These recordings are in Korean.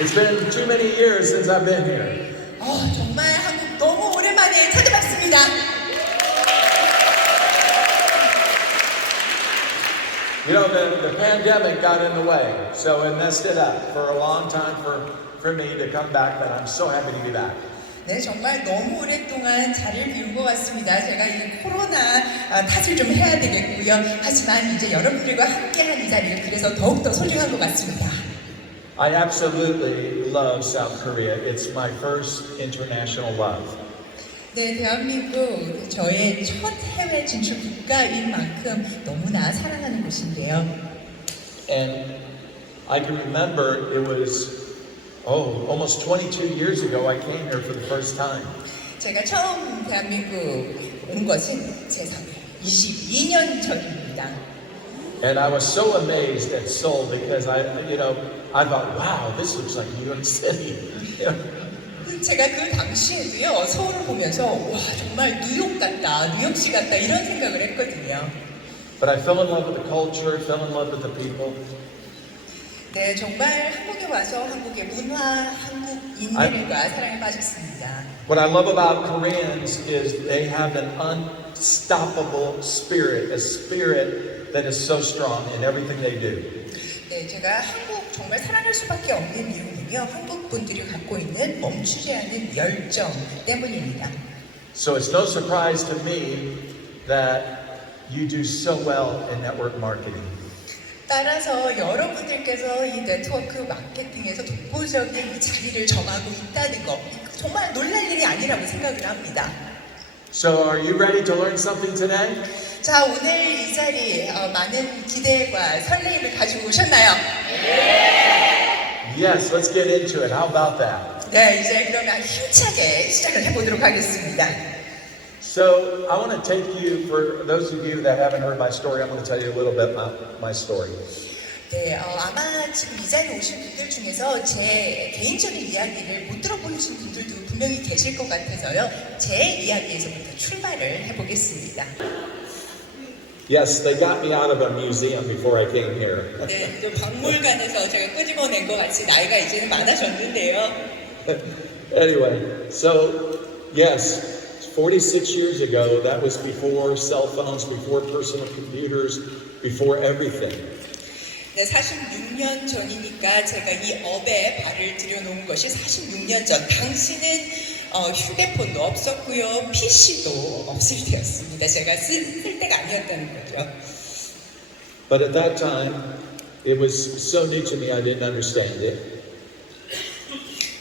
It's been too many years since I've been here. 정말 한국 너무 오랜만에 찾아뵙습니다. You know, the pandemic got in the way, so it messed it up for a long time for me to come back, but I'm so happy to be back. 네, 정말 너무 오랫동안 자리를 비운 것 같습니다. 제가 이 코로나 탓을 좀 해야 되겠고요. 하지만 이제 여러분들과 함께한 이 자리가 그래서 더욱더 소중한 것 같습니다. I absolutely love South Korea. It's my first international love. 네, 대한민국 저의 첫 해외 진출 국가인 만큼 너무나 사랑하는 곳인데요. And I can remember it was almost 22 years ago I came here for the first time. 제가 처음 대한민국 온 것은 제 22년 전입니다. And I was so amazed at Seoul because I thought, wow, this looks like New York City. 제가 그 당시에도요, 서울을 보면서 와, 정말 뉴욕 같다, 뉴욕시 같다 이런 생각을 했거든요. But I fell in love with the culture, fell in love with the people. 네, 정말 한국에 와서 한국의 문화, 한국인들과 사랑에 빠졌습니다. What I love about Koreans is they have an unstoppable spirit, a spirit that is so strong in everything they do. 네, 제가 한국 정말 사랑할 수밖에 없는 이유는요, 한국 분들이 갖고 있는 멈추지 않는 열정 때문입니다. So it's no surprise to me that you do so well in network marketing. 따라서 여러분들께서 이 네트워크 마케팅에서 독보적인 이 자리를 점하고 있다는 거 정말 놀랄 일이 아니라고 생각을 합니다. So are you ready to learn something today? 자, 오늘 이 자리 많은 기대와 설레임을 가지고 오셨나요? Yes, let's get into it. How about that? 네, 이제 그러면 힘차게 시작을 해보도록 하겠습니다. So I want to take you, for those of you that haven't heard my story, I'm going to tell you a little bit about my story. 네, 아마 지금 이 자리에 오신 분들 중에서 제 개인적인 이야기를 못 들어보신 분들도 분명히 계실 것 같아서요. 제 이야기에서부터 출발을 해보겠습니다. Yes, they got me out of a museum before I came here. 네, 이제 박물관에서 제가 끄집어낸 것 같이 나이가 이제는 많아졌는데요. Anyway, so yes, 46 years ago, that was before cell phones, before personal computers, before everything. 네, 46년 전이니까 제가 이 업에 발을 들여놓은 것이 46년 전. 당시는 휴대폰도 없었고요, PC도 없을 때였습니다. 제가 쓸 때가 아니었다는 거죠. But at that time, it was so new to me, I didn't understand it.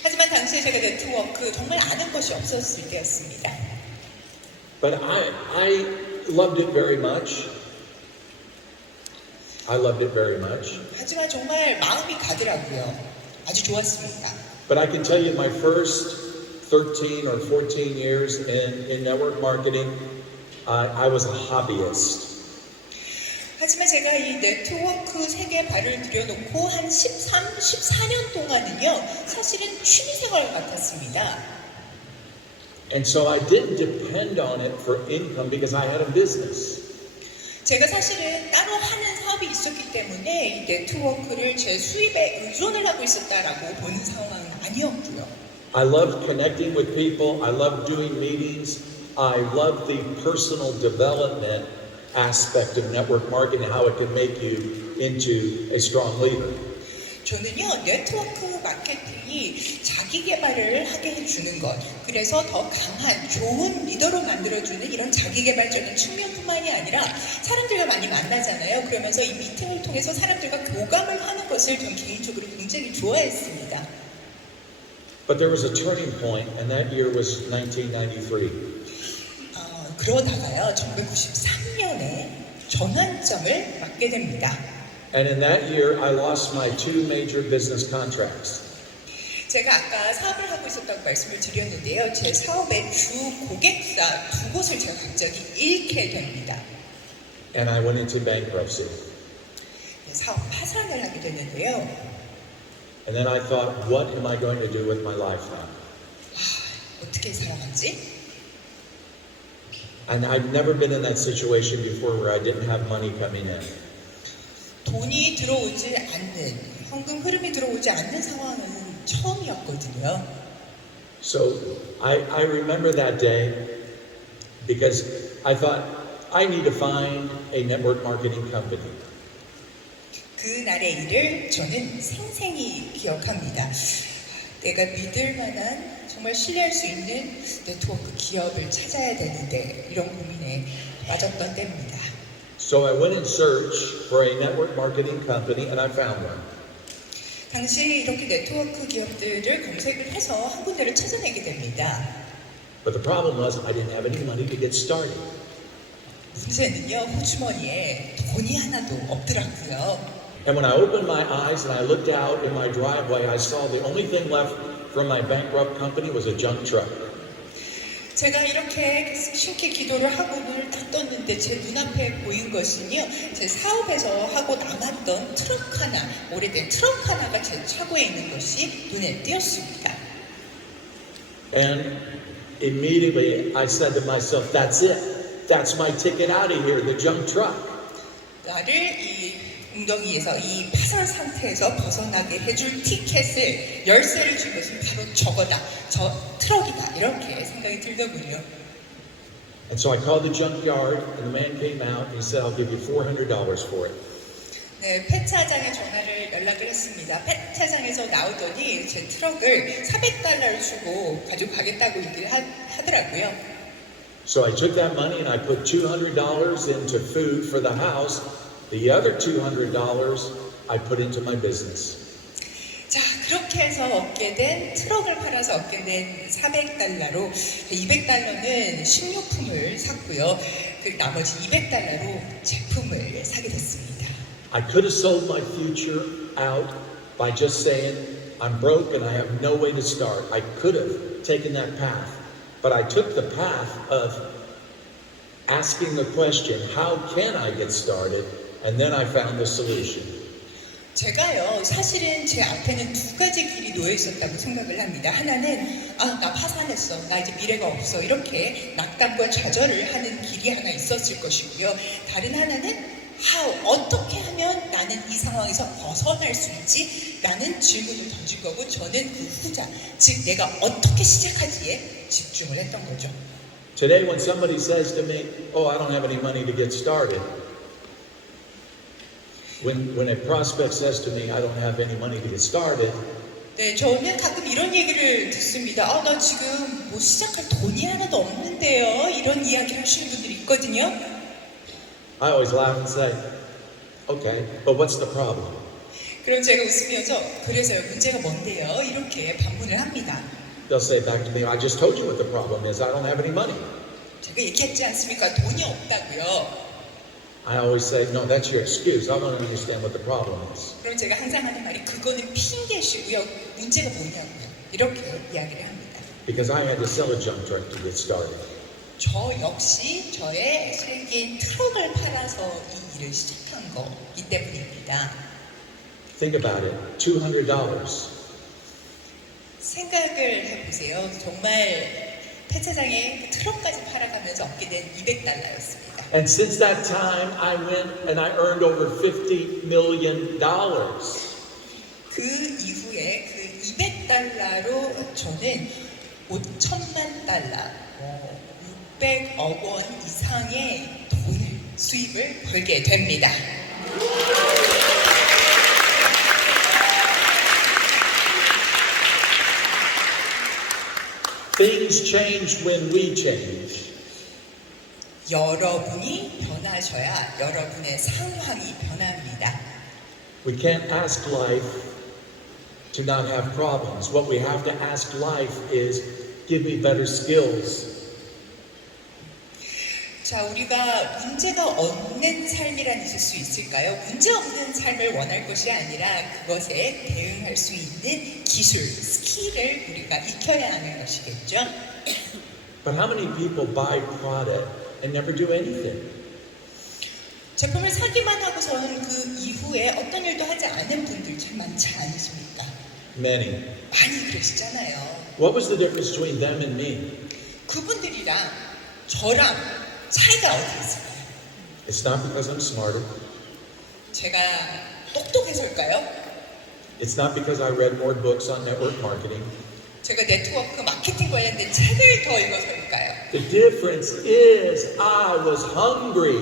하지만 당시에 제가 네트워크 정말 아는 것이 없었을 때였습니다. But I loved it very much. I loved it very much. 하지만 정말 마음이 가더라고요. 아주 좋았습니다. But I can tell you my first 13 or 14 years in network marketing, I was a hobbyist. 하지만 제가 이 네트워크 세계에 발을 들여놓고 한 14년 동안은요, 사실은 취미생활 같았습니다. And so I didn't depend on it for income because I had a business. 제가 사실은 따로 하는 사업이 있었기 때문에 이 네트워크를 제 수입에 의존을 하고 있었다라고 보는 상황은 아니었고요. I loved connecting with people. I loved doing meetings. I loved the personal development aspect of network marketing, how it can make you into a strong leader. 저는요, 네트워크 마케팅이 자기 개발을 하게 해주는 것, 그래서 더 강한 좋은 리더로 만들어주는 이런 자기 개발적인 측면뿐만이 아니라 사람들과 많이 만나잖아요. 그러면서 이 미팅을 통해서 사람들과 교감을 하는 것을 전 개인적으로 굉장히 좋아했습니다. But there was a turning point, and that year was 1993. 그러다가요, 1993년에 전환점을 맞게 됩니다. And in that year, I lost my two major business contracts. 제가 아까 사업을 하고 있었다고 말씀을 드렸는데요. 제 사업의 주 고객사 두 곳을 제가 갑자기 잃게 됩니다. And I went into bankruptcy. 사업 파산을 하게 됐는데요. And then I thought, what am I going to do with my life now? 어떻게 살아갔지? And I'd never been in that situation before where I didn't have money coming in. 돈이 들어오지 않는, 현금 흐름이 들어오지 않는 상황은 처음이었거든요. So I remember that day because I thought I need to find a network marketing company. 그날의 일을 저는 생생히 기억합니다. 내가 믿을 만한 정말 신뢰할 수 있는 네트워크 기업을 찾아야 되는데 이런 고민에 빠졌던 때입니다. So I went in search for a network marketing company and I found one. 당시 이렇게 네트워크 기업들을 검색을 해서 한 군데를 찾아내게 됩니다. But the problem was I didn't have any money to get started. 문제는요, 호주머니에 돈이 하나도 없더라고요. And when I opened my eyes and I looked out in my driveway, I saw the only thing left from my bankrupt company was a junk truck. 제가 이렇게 신께 기도를 하고 눈을 딱 떴는데 제 눈앞에 보인 것은요, 제 사업에서 하고 남았던 트럭 하나, 오래된 트럭 하나가 제 차고에 있는 것이 눈에 띄었습니다. And immediately I said to myself, that's it. That's my ticket out of here, the junk truck. 나를 이 웅덩이에서 이 파산 상태에서 벗어나게 해줄 티켓을 열쇠를 준 것은 바로 저거다, 저 트럭이다 이렇게 생각이 들더군요. And so I called the junkyard and the man came out and he said, I'll give you $400 for it. 네, 폐차장에 전화를 연락을 했습니다. 폐차장에서 나오더니 제 트럭을 $400 주고 가져가겠다고 얘기를 하더라고요. So I took that money and I put $200 into food for the house. The other $200 I put into my business. 자, 그렇게 해서 얻게 된 트럭을 팔아서 얻게 된 $400로 $200는 식료품을 샀고요. 그 나머지 $200로 제품을 사게 됐습니다. I could have sold my future out by just saying I'm broke and I have no way to start. I could have taken that path, but I took the path of asking the question, how can I get started? And then I found the solution. 제가요, 사실은 제 앞에는 두 가지 길이 놓여 있었다고 생각을 합니다. 하나는 나 파산했어, 나 이제 미래가 없어 이렇게 낙담과 좌절을 하는 길이 하나 있었을 것이고요. 다른 하나는 어떻게 하면 나는 이 상황에서 벗어날 수 있지? 라는 질문을 던질 거고 저는 그 후자, 즉 내가 어떻게 시작하지에 집중을 했던 거죠. Today when somebody says to me, oh, I don't have any money to get started. When a prospect says to me, I don't have any money to get started. 네, 저는 가끔 이런 얘기를 듣습니다. 나 지금 뭐 시작할 돈이 하나도 없는데요. 이런 이야기를 하시는 분들이 있거든요. I always laugh and say, okay, but what's the problem? 그럼 제가 웃으면서 그래서요, 문제가 뭔데요? 이렇게 반문을 합니다. They'll say back to me, I just told you what the problem is. I don't have any money. 제가 얘기했지 않습니까? 돈이 없다고요. I always say, no, that's your excuse. I want to understand what the problem is. 그럼 제가 항상 하는 말이 그거는 핑계시고요. 문제가 뭐냐고요. 이렇게 이야기를 합니다. Because I had to sell a junk truck to get started. 저 역시 저의 실기인 트럭을 팔아서 이 일을 시작한 거기 때문입니다. Think about it. $200. 생각을 해보세요. 정말 폐차장에 트럭까지 팔아가면서 얻게 된 $200였습니다. And since that time, I went and I earned over $50 million. 그 이후에 그 $200로 저는 $5,000,000, 600억 원 이상의 돈을 수입을 벌게 됩니다. Things change when we change. 여러분이 변하셔야 여러분의 상황이 변합니다. We can't ask life to not have problems. What we have to ask life is, give me better skills. 자, 우리가 문제가 없는 삶이란 있을 수 있을까요? 문제 없는 삶을 원할 것이 아니라 그것에 대응할 수 있는 기술, 스킬을 우리가 익혀야 하는 것이겠죠. But how many people buy product and never do anything? 제품을 사기만 하고서는 그 이후에 어떤 일도 하지 않은 분들 참 많지 않으십니까? Many. 많이 그러시잖아요. What was the difference between them and me? 그분들이랑 저랑 차이가 어디 있을까요? It's not because I'm smarter. 제가 똑똑해서일까요? It's not because I read more books on network marketing. 제가 네트워크 마케팅 관련된 책을 더 읽어서일까요? The difference is I was hungry.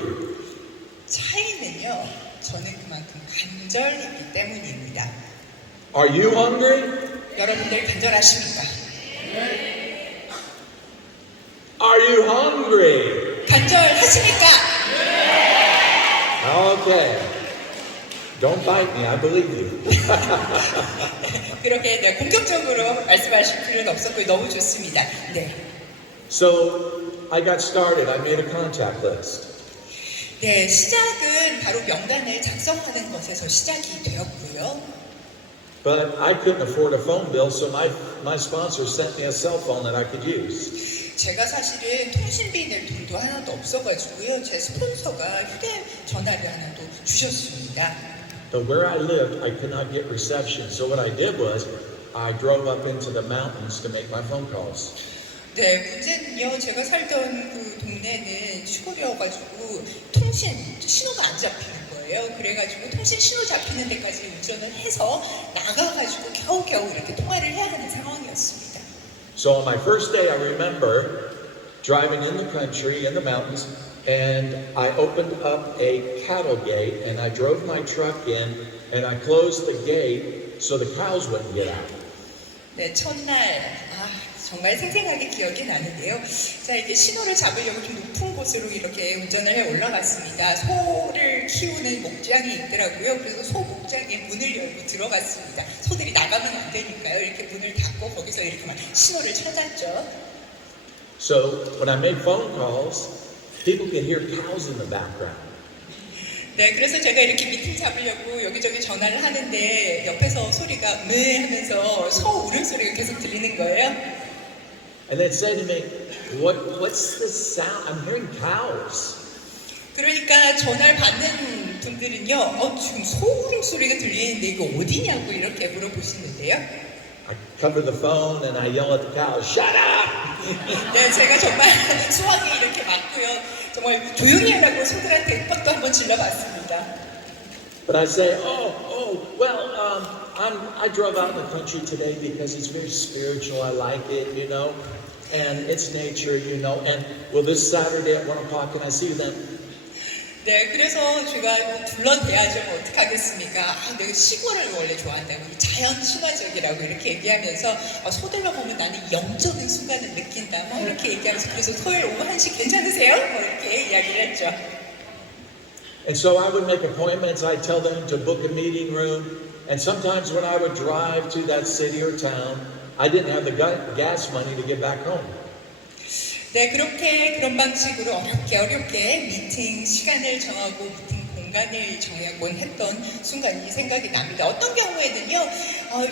차이는요, 저는 그만큼 간절했기 때문입니다. Are you hungry? 여러분들 간절하십니까? Are you hungry? 간절하십니까? Okay. Don't bite me. I believe you. 그렇게 네, 공격적으로 말씀하실 필요는 없었고 너무 좋습니다. 네. So I got started. I made a contact list. 네, 시작은 바로 명단을 작성하는 것에서 시작이 되었고요. But I couldn't afford a phone bill, so my sponsor sent me a cell phone that I could use. 제가 사실은 통신비 낼 돈도 하나도 없어가지고요. 제 스폰서가 휴대전화를 하나도 주셨습니다. But where I lived, I could not get reception. So what I did was I drove up into the mountains to make my phone calls. 네, 문제는요. 제가 살던 그 동네는 시골이어가지고 신호가 안 잡히는 거예요. 그래가지고 통신 신호 잡히는 데까지 운전을 해서 나가가지고 겨우겨우 이렇게 통화를 해야 하는 상황이었습니다. So on my first day, I remember driving in the country, in the mountains, and I opened up a cattle gate, and I drove my truck in, and I closed the gate so the cows wouldn't get out. 네, 첫날 정말 생생하게 기억이 나는데요. 자, 이렇게 신호를 잡으려고 좀 높은 곳으로 이렇게 운전을 해 올라갔습니다. 소를 키우는 목장이 있더라고요. 그래서 소 목장에 문을 열고 들어갔습니다. 소들이 나가면 안 되니까요. 이렇게 문을 닫고 거기서 이렇게 막 신호를 찾았죠. So when I made phone calls, people could hear cows in the background. 네, 그래서 제가 이렇게 미팅 잡으려고 여기저기 전화를 하는데 옆에서 소리가 네 하면서 소 울음소리가 계속 들리는 거예요. And they'd say to me, what's the sound? I'm hearing cows. 그러니까 전화를 받는 분들은요, 지금 소 울음소리가 들리는데 이거 어디냐고 이렇게 물어보시는데요. I cover the phone and I yell at the cows, shut up! 네, 제가 정말 수화기 이렇게 맞고요. 정말 조용히 하라고 소들한테 윽박도 한번 질러봤습니다. But I say, I drove out in the country today because it's very spiritual. I like it, you know, and it's nature, you know. And well, this Saturday at 1 o'clock, can I see you then? 네, 그래서 제가 둘러대야죠. 어떻게 하겠습니까? 내가 시골을 원래 좋아한다고, 자연 친화적이라고 이렇게 얘기하면서 소들로 보면 나는 영적인 순간을 느낀다. 뭐 이렇게 얘기하면서 그래서 토요일 오후 1시 괜찮으세요? 뭐 이렇게 이야기를 했죠. And so I would make appointments. I'd tell them to book a meeting room. And sometimes when I would drive to that city or town, I didn't have the gas money to get back home. 네, 그런 방식으로 어렵게 미팅 시간을 정하고 미팅 공간을 정하곤 했던 순간이 생각이 납니다. 어떤 경우에는요,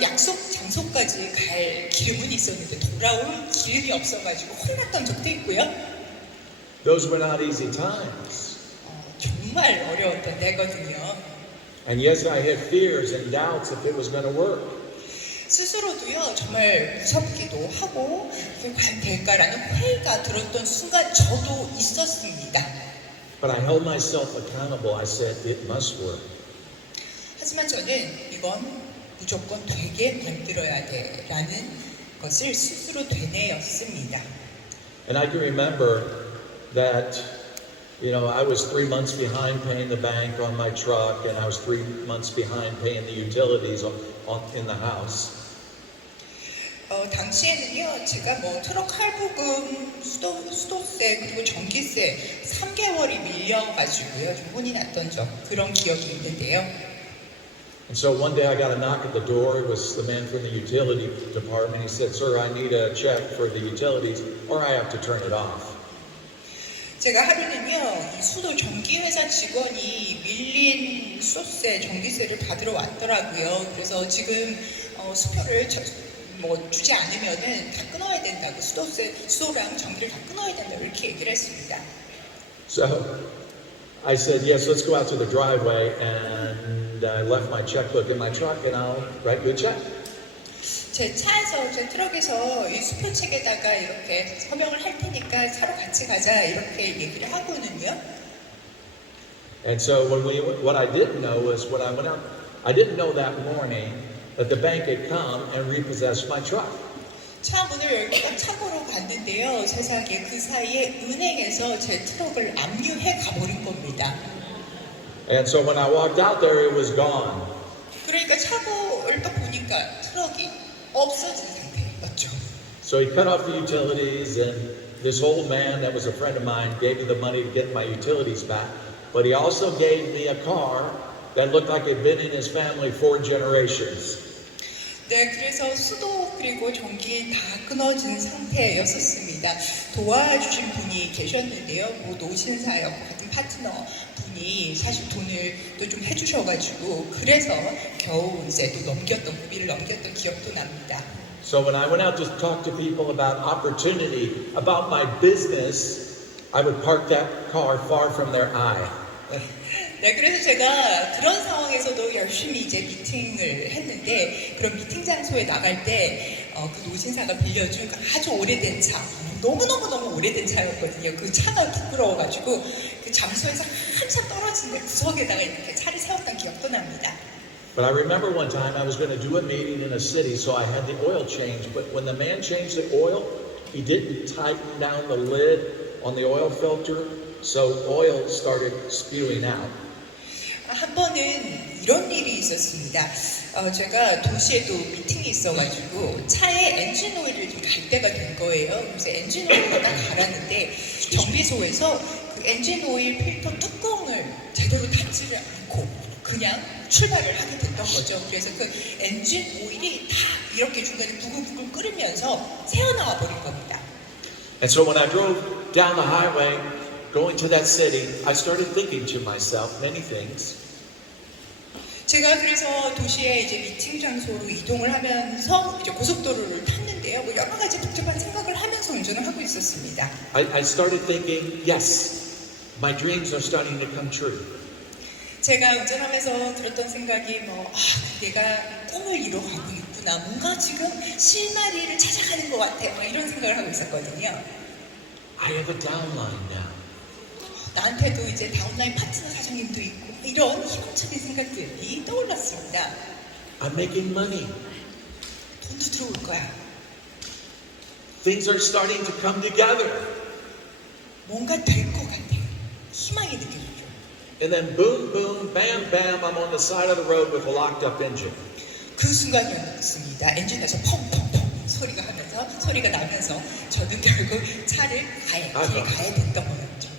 약속 장소까지 갈 기름은 있었는데 돌아올 기름이 없어가지고 혼났던 적도 있고요. Those were not easy times. 정말 어려웠던 때거든요. And yes, I had fears and doubts if it was going to work. 스스로도요, 정말 무섭기도 하고 이게 과연 될까라는 회의가 들었던 순간 저도 있었습니다. But I held myself accountable. I said, it must work. 하지만 저는 이건 무조건 되게 만들어야 돼라는 것을 스스로 되뇌었습니다. And I can remember that, I was 3 months behind paying the bank on my truck, and I was 3 months behind paying the utilities in the house. 당시에는요, 제가 트럭 할부금, 수도세, 그리고 전기세 3개월이 밀려가지고요, 좀 혼이 났던 그런 기억이 있는데요. And so one day I got a knock at the door. It was the man from the utility department. He said, "Sir, I need a check for the utilities, or I have to turn it off." 제가 하루는요, 이 수도 전기회사 직원이 밀린 수도세, 전기세를 받으러 왔더라고요. 그래서 지금 수표를 주지 않으면은 다 끊어야 된다고, 수도랑 전기를 다 끊어야 된다고 이렇게 얘기를 했습니다. So I said, yes, let's go out to the driveway, and I left my checkbook in my truck, and I'll write you a check. 제 차에서, 제 트럭에서 이 수표책에다가 이렇게 서명을 할 테니까 차로 같이 가자 이렇게 얘기를 하고는요. And so what I didn't know was when I went out, I didn't know that morning that the bank had come and repossessed my truck. 차 문을 열고 차고로 갔는데요. 세상에 그 사이에 은행에서 제 트럭을 압류해 가버린 겁니다. And so when I walked out there, it was gone. 그러니까 차고를 딱 보니까 트럭이 없어진 상태였죠. So he cut off the utilities, and this old man that was a friend of mine gave me the money to get my utilities back. But he also gave me a car that looked like it had been in his family 4 generations. 네, 그래서 수도 그리고 전기 다 끊어진 상태였었습니다. 도와주신 분이 계셨는데요. 뭐 노신사역 같은 파트너 분이 사실 돈을 또 좀 해주셔가지고 그래서 겨우 이제 또 넘겼던 고비를 넘겼던 기억도 납니다. So when I went out to talk to people about opportunity, about my business, I would park that car far from their eye. 네, 그래서 제가 그런 상황에서도 열심히 이제 미팅을 했는데 그런 미팅 장소에 나갈 때 그 노신사가 빌려준 아주 오래된 차, 너무 오래된 차였거든요. 그 차가 부끄러워가지고 그 장소에서 한참 떨어진 구석에다가 이렇게 차를 세웠던 기억도 납니다. But I remember one time I was going to do a meeting in a city, so I had the oil changed. But when the man changed the oil, he didn't tighten down the lid on the oil filter, so oil started spewing out. 한 번은 이런 일이 있었습니다. 제가 도시에도 미팅이 있어가지고 차에 엔진 오일을 좀 갈 때가 된 거예요. 그래서 엔진 오일을 딱 갈았는데 정비소에서 그 엔진 오일 필터 뚜껑을 제대로 닫지를 않고 그냥 출발을 하게 됐던 거죠. 그래서 그 엔진 오일이 다 이렇게 중간에 부글부글 끓으면서 새어나와 버린 겁니다. And so when I drove down the highway, going to that city, I started thinking to myself many things. 제가 그래서 도시에 이제 미팅 장소로 이동을 하면서 이제 고속도로를 탔는데요. 뭐 여러 가지 복잡한 생각을 하면서 운전을 하고 있었습니다. I started thinking, yes, my dreams are starting to come true. 제가 운전하면서 들었던 생각이 내가 꿈을 이뤄가고 있구나. 뭔가 지금 실마리를 찾아가는 것 같아. 막 이런 생각을 하고 있었거든요. I have a downline now. 나한테도 이제 다운라인 파트너 사장님도 있고 이런 희망적인 생각들이 떠올랐습니다. I'm making money. 돈도 들어올 거야. Things are starting to come together. 뭔가 될 것 같아요. 희망이 느껴지죠. And then boom, boom, bam, bam, I'm on the side of the road with a locked up engine. 그 순간이었습니다. 엔진에서 펑펑펑 소리가 나면서 저는 결국 차를 길에 가야 됐던 거였죠.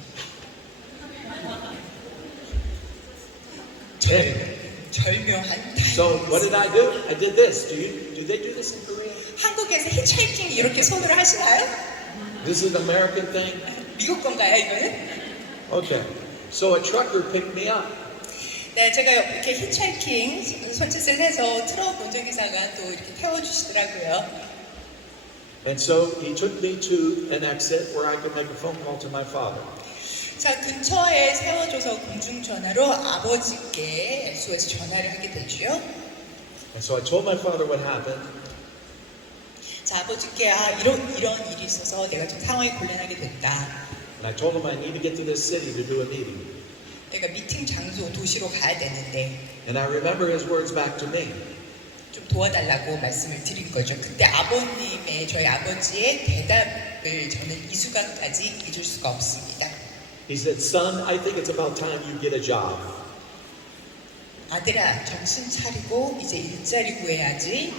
절묘한 So what did I do? I did this. Do they do this in Korea? 한국에서 히치하이킹 이렇게 손으로 하시나요? This is an American thing? 미국 건가요, 이거는? Okay. So a trucker picked me up. 네, 제가 이렇게 히치하이킹 손짓을 해서 트럭 운전기사가 또 이렇게 태워주시더라고요. And so he took me to an exit where I could make a phone call to my father. 자, 근처에 세워줘서 공중전화로 아버지께 애수에서 전화를 하게 되죠. And so I told my father what happened. 자, 아버지께 이런 일이 있어서 내가 좀 상황이 곤란하게 됐다. And I told him I need to get to this city to do a meeting. 내가 미팅 장소 도시로 가야 되는데. And I remember his words back to me. 좀 도와달라고 말씀을 드린 거죠. 그때 저희 아버지의 대답을 저는 이 순간까지 잊을 수가 없습니다. He said, son, I think it's about time you get a job. 아들아, 정신 차리고 이제 일자리 구해야지.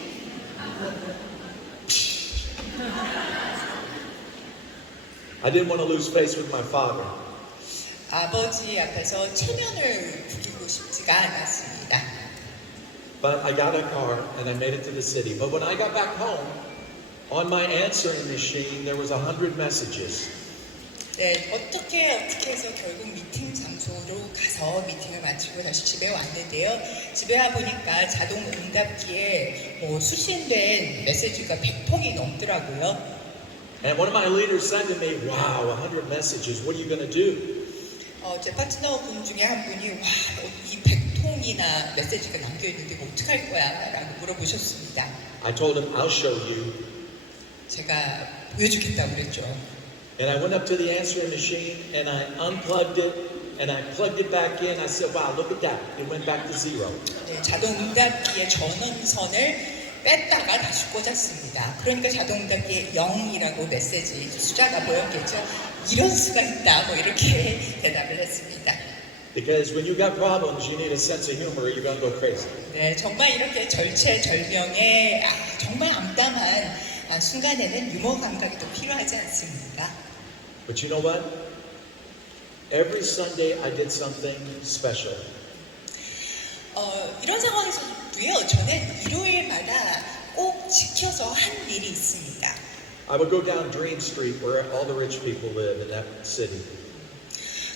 I didn't want to lose face with my father. 아버지 앞에서 체면을 구기고 싶지가 않았습니다. But I got a car and I made it to the city. But when I got back home, on my answering machine, there was 100 messages. 네, 어떻게 해서 결국 미팅 장소로 가서 미팅을 마치고 다시 집에 왔는데요. 집에 와 보니까 자동 응답기에 수신된 메시지가 100통이 넘더라고요. And one of my leaders said to me, wow, 100 messages, what are you going to do? 제 파트너 분 중에 한 분이 이 100통이나 메시지가 남겨있는데 이거 어떡할 거야? 라고 물어보셨습니다. I told him, I'll show you. 제가 보여주겠다고 그랬죠. And I went up to the answering machine and I unplugged it and I plugged it back in. I said, wow, look at that. It went back to zero. 네, 자동응답기의 전원선을 뺐다가 다시 꽂았습니다. 그러니까 자동응답기에 0이라고 메시지 숫자가 보였겠죠. 이런 수가 있다, 뭐 이렇게 대답을 했습니다. Because when you got problems, you need a sense of humor or you're going to go crazy. 네, 정말 이렇게 절체절명의 정말 암담한 순간에는 유머 감각이 또 필요하지 않습니까? But you know what? Every Sunday I did something special. 이런 상황에서도요, 저는 일요일마다 꼭 지켜서 한 일이 있습니다. I would go down Dream Street where all the rich people live in that city.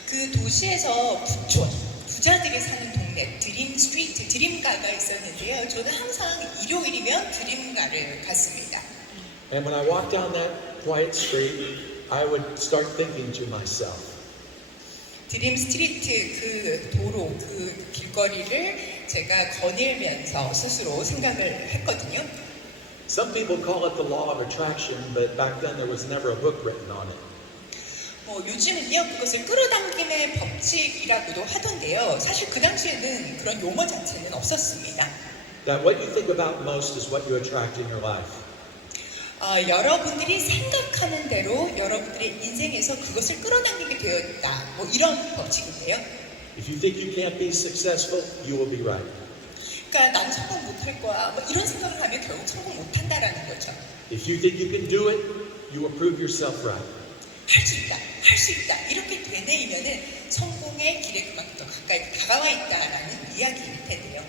그 도시에서 북촌, 부자들이 사는 동네, 드림 스트리트, 드림가가 있었는데요. 저는 항상 일요일이면 드림가를 갔습니다. And when I walked down that quiet street, I would start thinking to myself. 드림 스트리트 그 도로, 그 길거리를 제가 거닐면서 스스로 생각을 했거든요. Some people call it the law of attraction, but back then there was never a book written on it. 요즘은요, 그것을 끌어당김의 법칙이라고도 하던데요. 사실 그 당시에는 그런 용어 자체는 없었습니다. That what you think about most is what you attract in your life. 여러분들이 생각하는 대로 여러분들의 인생에서 그것을 끌어당기게 되었다. 뭐 이런 법칙인데요. If you think you can't be successful, you will be right. 그러니까 난 성공 못할 거야. 뭐 이런 생각을 하면 결국 성공 못한다라는 거죠. If you think you can do it, you will prove yourself right. 할 수 있다, 할 수 있다. 이렇게 되뇌이면은 성공의 길에 그만큼 더 가까이 다가와 있다라는 이야기일 텐데요.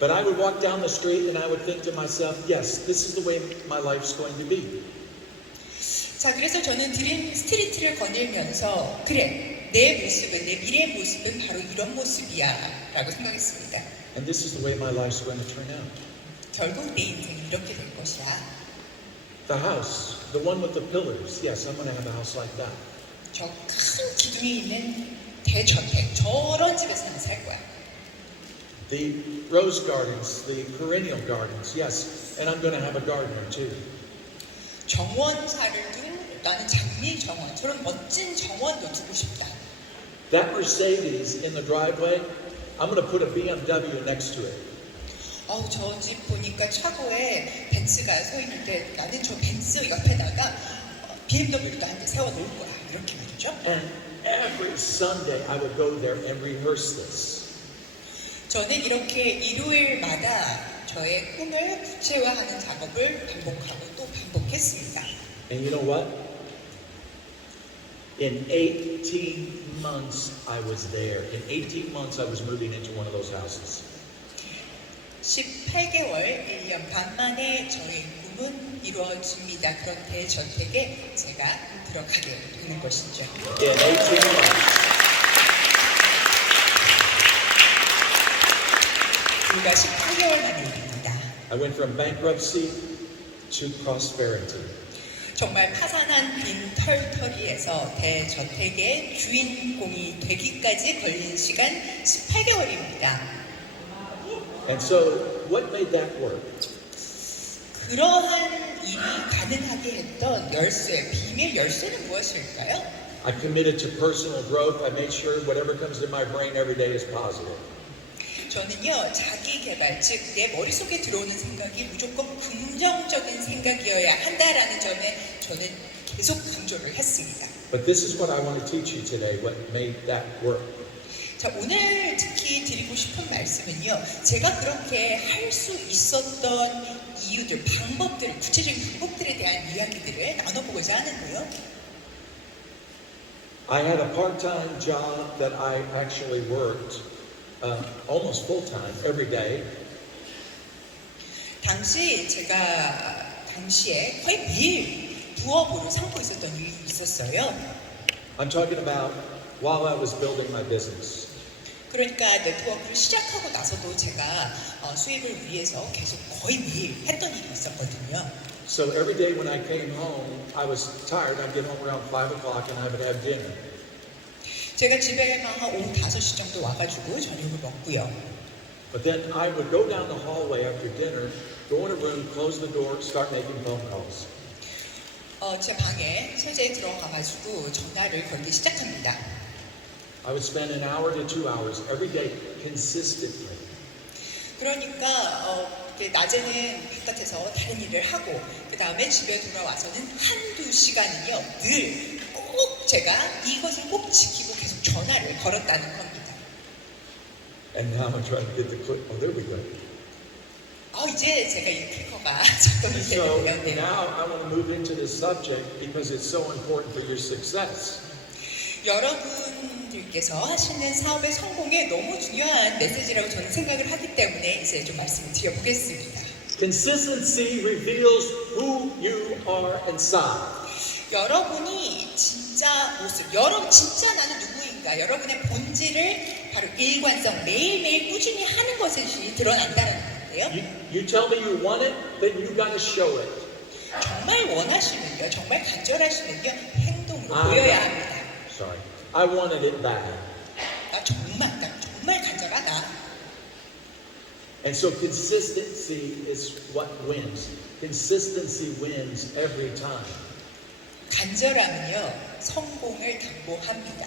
But I would walk down the street and I would think to myself, yes, this is the way my life's going to be. 자, 그래서 저는 드림 스트리트를 거닐면서 그래, 내 모습은, 내 미래의 모습은 바로 이런 모습이야 라고 생각했습니다. And this is the way my life's going to turn out. 결국 내 인생이 이렇게 될 것이야. The house, the one with the pillars, yes, I'm going to have a house like that. 저 큰 기둥이 있는 대저택, 저런 집에서 난 살 거야. The rose gardens, the perennial gardens, yes, and I'm going to have a gardener too. 정원사를 둔 나는 장미 정원, 저런 멋진 정원도 두고 싶다. That Mercedes in the driveway, I'm going to put a BMW next to it. 저 집 보니까 차고에 벤츠가 서 있는데 나는 저 벤츠 옆에다가 BMW도 한 대 세워 놓을 거야. 이렇게 말이죠. And every Sunday I would go there and rehearse this. 저는 이렇게 일요일마다 저의 꿈을 구체화하는 작업을 반복하고 또 반복했습니다. And you know what? In 18 months I was there. In 18 months I was moving into one of those houses. 18개월, 1년 반 만에 저의 꿈은 이루어집니다. 그런 대저택에 제가 들어가게 되는 것이죠. In 18 months. 불과 18개월 만의 일입니다. I went from bankruptcy to prosperity. 정말 파산한 빈 털터리에서 대저택의 주인공이 되기까지 걸린 시간 18개월입니다. And so, what made that work? 그러한 일이 가능하게 했던 열쇠, 비밀 열쇠는 무엇일까요? I committed to personal growth. I made sure whatever comes to my brain every day is positive. 저는요, 자기 개발, 즉 내 머릿속에 들어오는 생각이 무조건 긍정적인 생각이어야 한다라는 점에 저는 계속 강조를 했습니다. But this is what I want to teach you today, what made that work. 자, 오늘 특히 드리고 싶은 말씀은요, 제가 그렇게 할 수 있었던 이유들, 방법들, 구체적인 방법들에 대한 이야기들을 나눠보고자 하는데요. I had a part-time job that I actually worked almost full-time every day. 당시에 거의 매일 부업으로 삼고 있었던 일이 있었어요. I'm talking about while I was building my business. 그러니까 네트워크를 시작하고 나서도 제가 수익을 위해서 계속 거의 매일 했던 일이 있었거든요. So every day when I came home, I was tired. I'd get home around 5 o'clock and I would have dinner. 제가 집에 한 오후 5시 정도 와가지고 저녁을 먹고요. But then I would go down the hallway after dinner, go in a room, close the door, start making phone calls. 제 방에 세제에 들어가가지고 전화를 걸기 시작합니다. I would spend an hour to 2 hours every day consistently. 그러니까 이렇게 낮에는 바깥에서 다른 일을 하고 그 다음에 집에 돌아와서는 한두 시간은요 늘 꼭 제가 이것을 꼭 지키고 계속 전화를 걸었다는 겁니다. And now I'm trying to get the clip. Oh, there we go. 이제 제가 이 클커가 작동이 So 되는데요. now I want to move into this subject because it's so important for your success. 여러분들께서 하시는 사업의 성공에 너무 중요한 메시지라고 저는 생각을 하기 때문에 이제 좀 말씀을 드려보겠습니다. Consistency reveals who you are inside. 여러분이 진짜 모습, 진짜 나는 누구인가, 여러분의 본질을 바로 일관성, 매일매일 꾸준히 하는 것이 드러난다는 건데요. You tell me you want it, then you got to show it. 정말 원하시면요, 정말 간절하시면요, 행동으로 보여야 합니다. Sorry, I wanted it bad. 나 정말 간절하다. And so consistency is what wins. Consistency wins every time. 간절함은요, 성공을 담보합니다.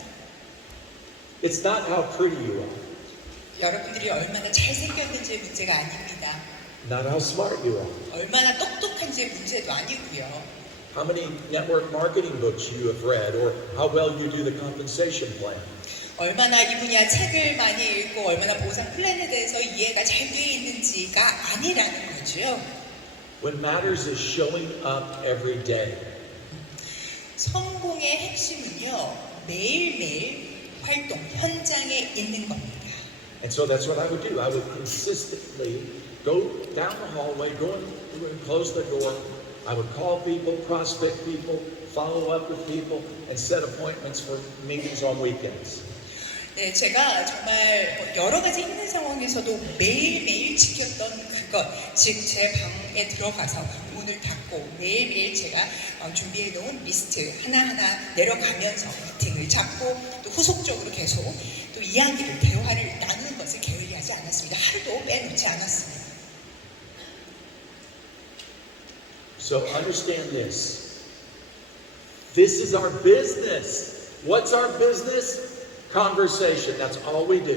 It's not how pretty you are. 여러분들이 얼마나 잘생겼는지의 문제가 아닙니다. Not how smart you are. 얼마나 똑똑한지의 문제도 아니고요. How many network marketing books you have read or how well you do the compensation plan. 얼마나 이 분야 책을 많이 읽고 얼마나 보상 플랜에 대해서 이해가 잘 되어 있는지가 아니라는 거죠. What matters is showing up every day. 성공의 핵심은요, 매일매일 활동, 현장에 있는 겁니다. And so that's what I would do. I would consistently go down the hallway, go and close the door. I would call people, prospect people, follow up with people, and set appointments for meetings on weekends. 네, 제가 정말 여러 가지 힘든 상황에서도 매일매일 지켰던 그것, 즉 제 방에 들어가서 문을 닫고 매일매일 제가 준비해 놓은 리스트 하나하나 내려가면서 미팅을 잡고 또 후속적으로 계속 또 이야기를, 대화를 나누는 것을 게을리하지 않았습니다. 하루도 빼놓지 않았습니다. So understand this. This is our business. What's our business? Conversation. That's all we do.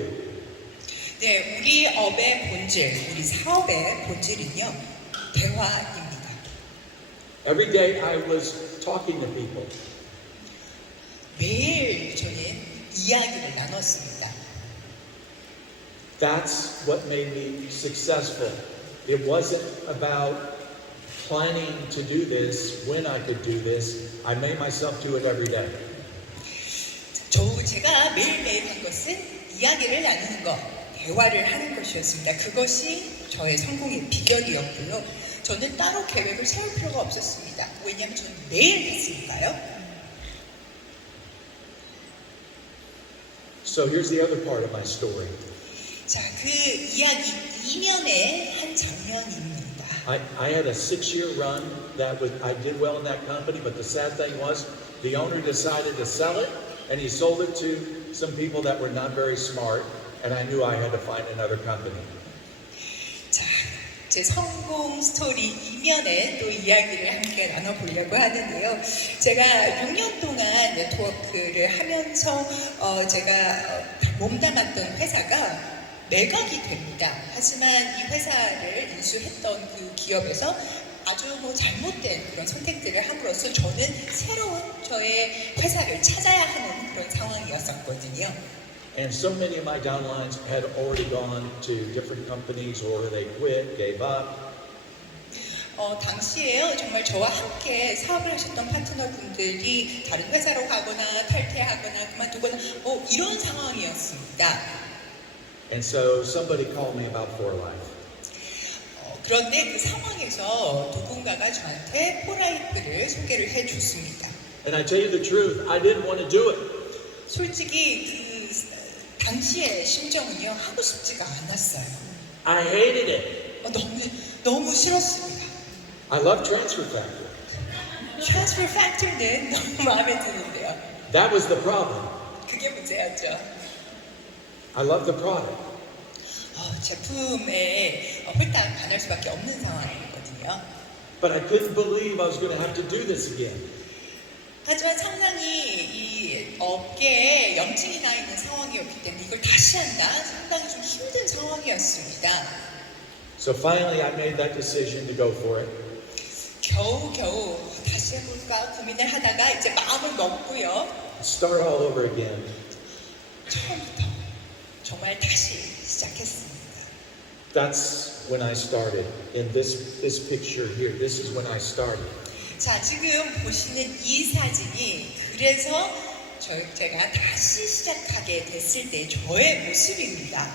네, 우리 업의 본질, 우리 사업의 본질은요, 대화입니다. Every day I was talking to people. 매일 저는 이야기를 나눴습니다. That's what made me successful. It wasn't about planning to do this, when I could do this. I made myself do it every day. 제가 매일매일 한 것은 이야기를 나누는 것, 대화를 하는 것이었습니다. 그것이 저의 성공의 비결이었고요. 저는 따로 계획을 세울 필요가 없었습니다. 왜냐하면 저는 매일 했으니까요. So here's the other part of my story. 자, 그 이야기 이면의 한 장면입니다. I had a 6-year run I did well in that company, but the sad thing was the owner decided to sell it. And he sold it to some people that were not very smart, and I knew I had to find another company. 자, 제 성공 스토리 이면에 또 이야기를 함께 나눠보려고 하는데요. 제가 6년 동안 네트워크를 하면서 제가 몸담았던 회사가 매각이 됩니다. 하지만 이 회사를 인수했던 그 기업에서 아주 잘못된 그런 선택들을 함으로써 저는 새로운 저의 회사를 찾아야 하는 그런 상황이었었거든요. And so many of my downlines had already gone to different companies or they quit, gave up. 당시에요, 정말 저와 함께 사업을 하셨던 파트너분들이 다른 회사로 가거나 탈퇴하거나 그만두거나 이런 상황이었습니다. And so somebody called me about Pora이프. 그런데 그 상황에서 누군가가 저한테 포라이프를 소개를 해줬습니다. And I tell you the truth, I didn't want to do it. 솔직히 그 당시의 심정은요, 하고 싶지가 않았어요. I hated it. 너무 싫었습니다. I love transfer factor. 트랜스퍼 팩터는 너무 마음에 드는데요. That was the problem. 그게 문제였죠. I love the product. 제품에 홀딱 반할 수밖에 없는 상황이거든요. But I couldn't believe I was going to have to do this again. 하지만 상당히 이 업계에 염증이 나 있는 상황 상황이었기 때문에 이걸 다시 한다 상당히 좀 힘든 상황이었습니다. So finally I made that decision to go for it. 겨우 다시 해볼까 고민을 하다가 이제 마음을 먹고요. Start all over again. 처음부터 정말 다시 시작했습니다. That's when I started. In this picture here, this is when I started. 자, 지금 보시는 이 사진이 그래서 제가 다시 시작하게 됐을 때 저의 모습입니다.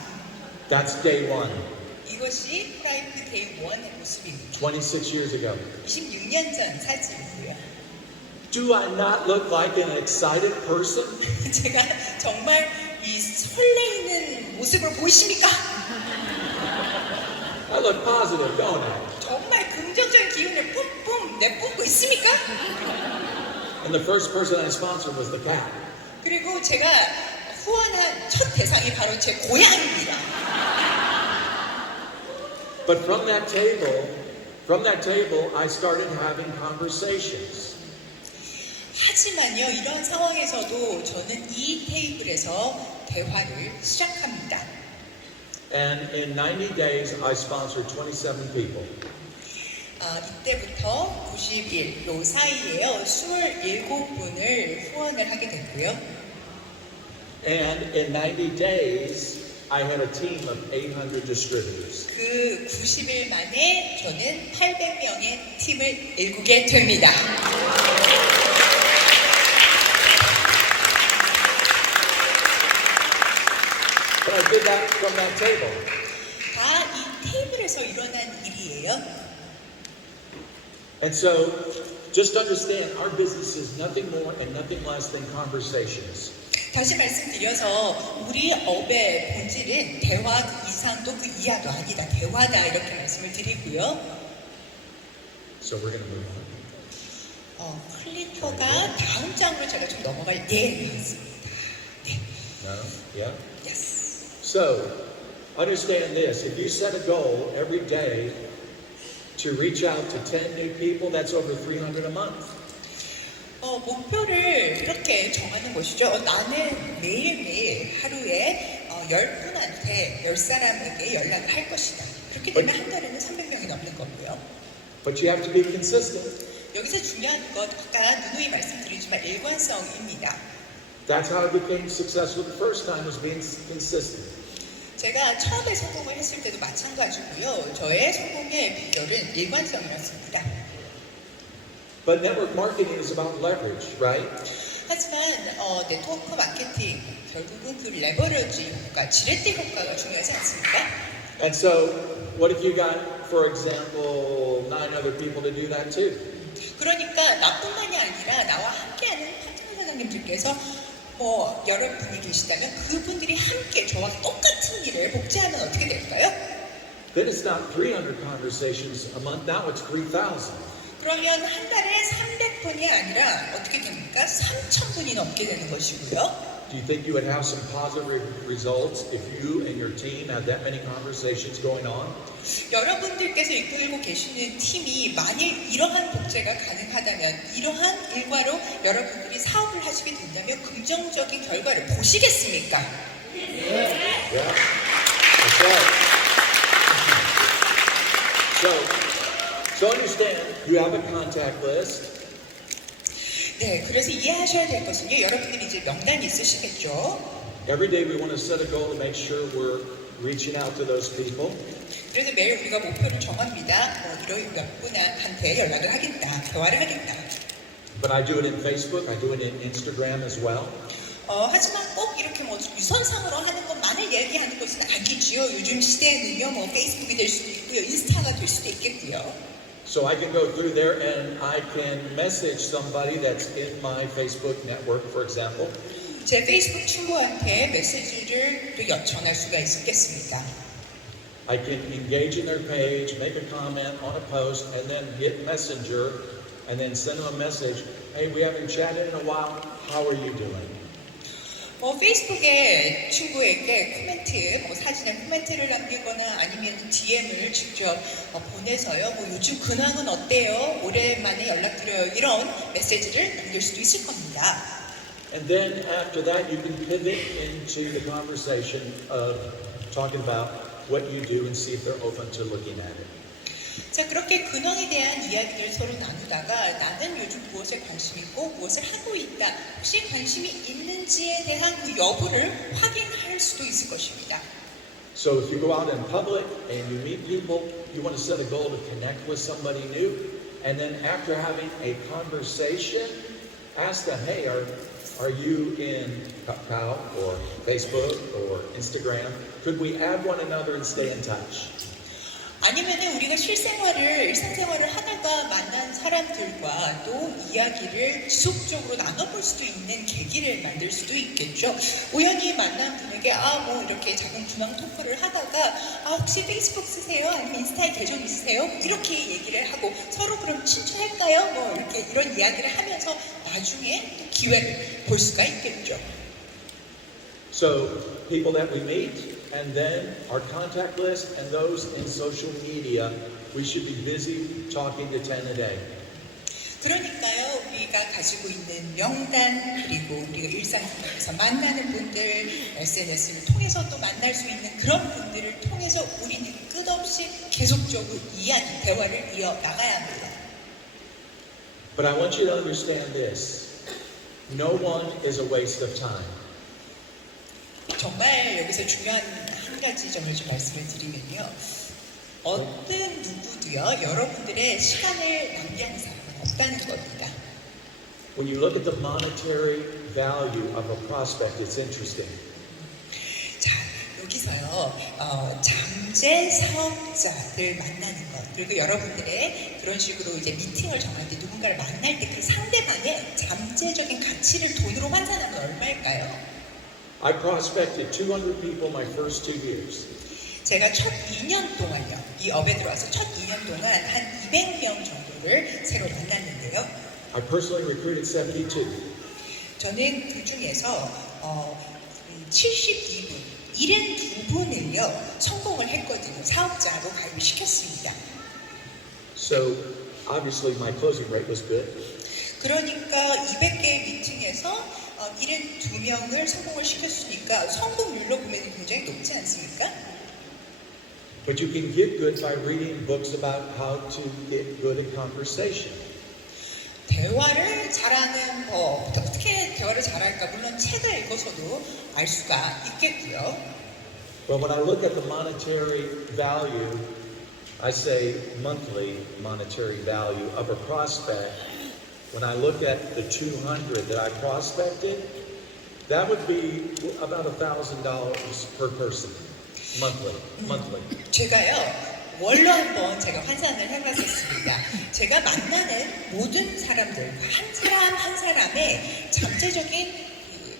That's day one, 이것이 포라이프 데이 1의 모습입니다. 26 years ago. 26년 전 사진이고요. Do I not look like an excited person? 제가 정말 이 설레이는 모습을 보이십니까? I look positive, don't I? 정말 긍정적인 기운을 뿜뿜 내뿜고 있습니까? And the first person I sponsored was the cat. 그리고 제가 후원한 첫 대상이 바로 제 고양이입니다. But from that table, I started having conversations. 하지만요, 이런 상황에서도 저는 이 테이블에서 대화를 시작합니다. And in 90 days, I sponsored 27 people. 이때부터 90일, 요 사이에요, 27분을 후원을 하게 됐고요. And in 90 days, I had a team of 800 distributors. 그 90일 만에 저는 800명의 팀을 일구게 됩니다. But I did that from that table. 다 이 테이블에서 일어난 일이에요. And so, just understand, our business is nothing more and nothing less than conversations. 다시 말씀드려서 우리 업의 본질은 대화 그 이상도 그 이하도 아니다. 대화다 이렇게 말씀을 드리고요. So we're going to move on. 클리커가 다음 장으로 제가 좀 넘어갈 예정입니다. 네. No? Yeah? Yes. So, understand this. If you set a goal every day to reach out to 10 new people, that's over 300 a month. 목표를 이렇게 정하는 것이죠. 나는 매일매일 하루에 10분한테 10사람에게 연락을 할 것이다. 그렇게 되면 한 달에는 300명이 넘는 거고요. But you have to be consistent. 여기서 중요한 것, 아까 누누이 말씀드리지만 일관성입니다. That's how I became successful the first time, was being consistent. 제가 처음에 성공을 했을 때도 마찬가지고요. 저의 성공의 비결은 일관성이었습니다. But network marketing is about leverage, right? 하지만 네트워크 마케팅, 결국은 그 레버리지 효과, 지렛대 효과가 중요하지 않습니까? And so, what if you got, for example, 9 other people to do that too? 그러니까 나뿐만이 아니라 나와 함께하는 파트너 사장님들께서 여러분이 계시다면 그분들이 함께 저와 똑같은 일을 복제하면 어떻게 될까요? Then it's not 300 conversations a month, now it's 3,000. 그러면 한 달에 300분이 아니라 어떻게 됩니까? 3,000분이 넘게 되는 것이고요. Do you think you would have some positive results if you and your team had that many conversations going on? 여러분들께서 이끌고 계시는 팀이 만일 이러한 복제가 가능하다면 이러한 일과로 여러분들이 사업을 하시게 된다면 긍정적인 결과를 보시겠습니까? Yeah. That's right. So understand, you have a contact list. 네, 그래서 이해하셔야 될 것은요. 여러분들이 이제 명단이 있으시겠죠. Every day we want to set a goal to make sure we're reaching out to those people. 그래서 매일 우리가 목표를 정합니다. 이런 몇 분한테 연락을 하겠다, 대화를 하겠다. But I do it in Facebook, I do it in Instagram as well. 하지만 꼭 이렇게 유선상으로 하는 것만을 얘기하는 것은 아니지요. 요즘 시대에는요, 페이스북이 될 수도 있고요, 인스타가 될 수도 있겠고요. So I can go through there and I can message somebody that's in my Facebook network, for example. 제 페이스북 친구한테 메시지를 또 전할 수가 있겠습니다. I can engage in their page, make a comment on a post, and then hit Messenger, and then send them a message. Hey, we haven't chatted in a while. How are you doing? 페이스북에 친구에게 코멘트, 사진에 코멘트를 남기거나 아니면 DM을 직접 보내서요. 요즘 근황은 어때요? 오랜만에 연락드려요. 이런 메시지를 남길 수도 있을 겁니다. And then after that, you can pivot into the conversation of talking about what you do and see if they're open to looking at it. 자, 그렇게 근황에 대한 이야기를 서로 나누다가 나는 요즘 무엇에 관심 있고 무엇을 하고 있다. 혹시 관심이 있는지에 대한 그 여부를 확인할 수도 있을 것입니다. So if you go out in public and you meet people, you want to set a goal to connect with somebody new. And then after having a conversation, ask them, hey, are you in Kakao or Facebook or Instagram? Could we add one another and stay in touch? 아니면은 우리가 일상생활을 하다가 만난 사람들과 또 이야기를 지속적으로 나눠볼 수도 있는 계기를 만들 수도 있겠죠. 우연히 만난 분에게 뭐 이렇게 작은 근황 토크를 하다가 혹시 페이스북 쓰세요? 아니면 인스타에 계정 있으세요? 이렇게 얘기를 하고 서로 그럼 친추할까요? 뭐 이렇게 이런 이야기를 하면서 나중에 또 기회를 볼 수가 있겠죠. So people that we meet, and then our contact list and those in social media, we should be busy talking to 10 a day. 그러니까요, 우리가 가지고 있는 명단, 그리고 우리가 일상생활에서 만나는 분들, SNS를 통해서 또 만날 수 있는 그런 분들을 통해서 우리는 끝없이 계속적으로 대화를 이어나가야 합니다. But I want you to understand this. No one is a waste of time. 정말 여기서 중요한 한 가지 점을 좀 말씀을 드리면요. 어떤 누구도요, 여러분들의 시간을 낭비하는 사람은 없다는 겁니다. When you look at the monetary value of a prospect, it's interesting. 자, 여기서요, 잠재 사업자들 만나는 것, 그리고 여러분들의 그런 식으로 이제 미팅을 정할 때 누군가를 만날 때 그 상대방의 잠재적인 가치를 돈으로 환산하면 얼마일까요? I prospected 200 people my first 2 years. 제가 첫 2년 동안요, 이 업에 들어와서 첫 2년 동안 한 200명 정도를 새로 만났는데요. I personally recruited 72. 저는 그 중에서 72분, 72분을요 성공을 했거든요. 사업자로 가입을 시켰습니다. So obviously my closing rate was good. 그러니까 200개의 미팅에서 72명을 성공을 시켰으니까 성공률로 보면 굉장히 높지 않습니까? But you can get good by reading books about how to get good at conversation. 대화를 잘하는 법, 어떻게 대화를 잘할까? 물론 책을 읽어서도 알 수가 있겠고요. But when I look at the monetary value, I say monthly monetary value of a prospect. When I look at the 200 that I prospected, that would be about $1,000 per person, monthly. 제가요, 월로 한번 제가 환산을 해봤었습니다. 제가 만나는 모든 사람들과 한 사람 한 사람의 잠재적인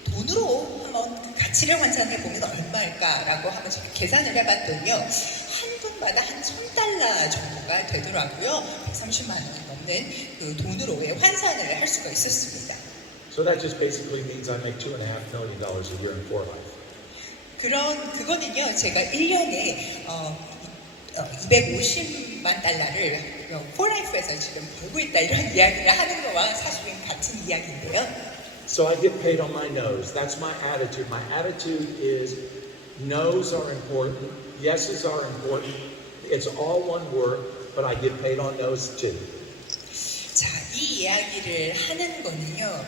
돈으로 한번 그 가치를 환산해 보면 얼마일까라고 한번 제가 계산을 해봤더니요, 한 분마다 한 $1,000 정도가 되더라고요. 130만 원 넘는 그 돈으로의 환산을 할 수가 있었습니다. So that just basically means I make $2.5 million a year in Pora이프. 그거는요, 제가 1년에 250만 달러를 포라이프에서 지금 벌고 있다, 이런 이야기를 하는 거와 사실은 같은 이야기인데요. So I get paid on my no's. That's my attitude. My attitude is no's are important, yeses are important. It's all one word, but I get paid on no's too. 자, 이 이야기를 하는 거는요,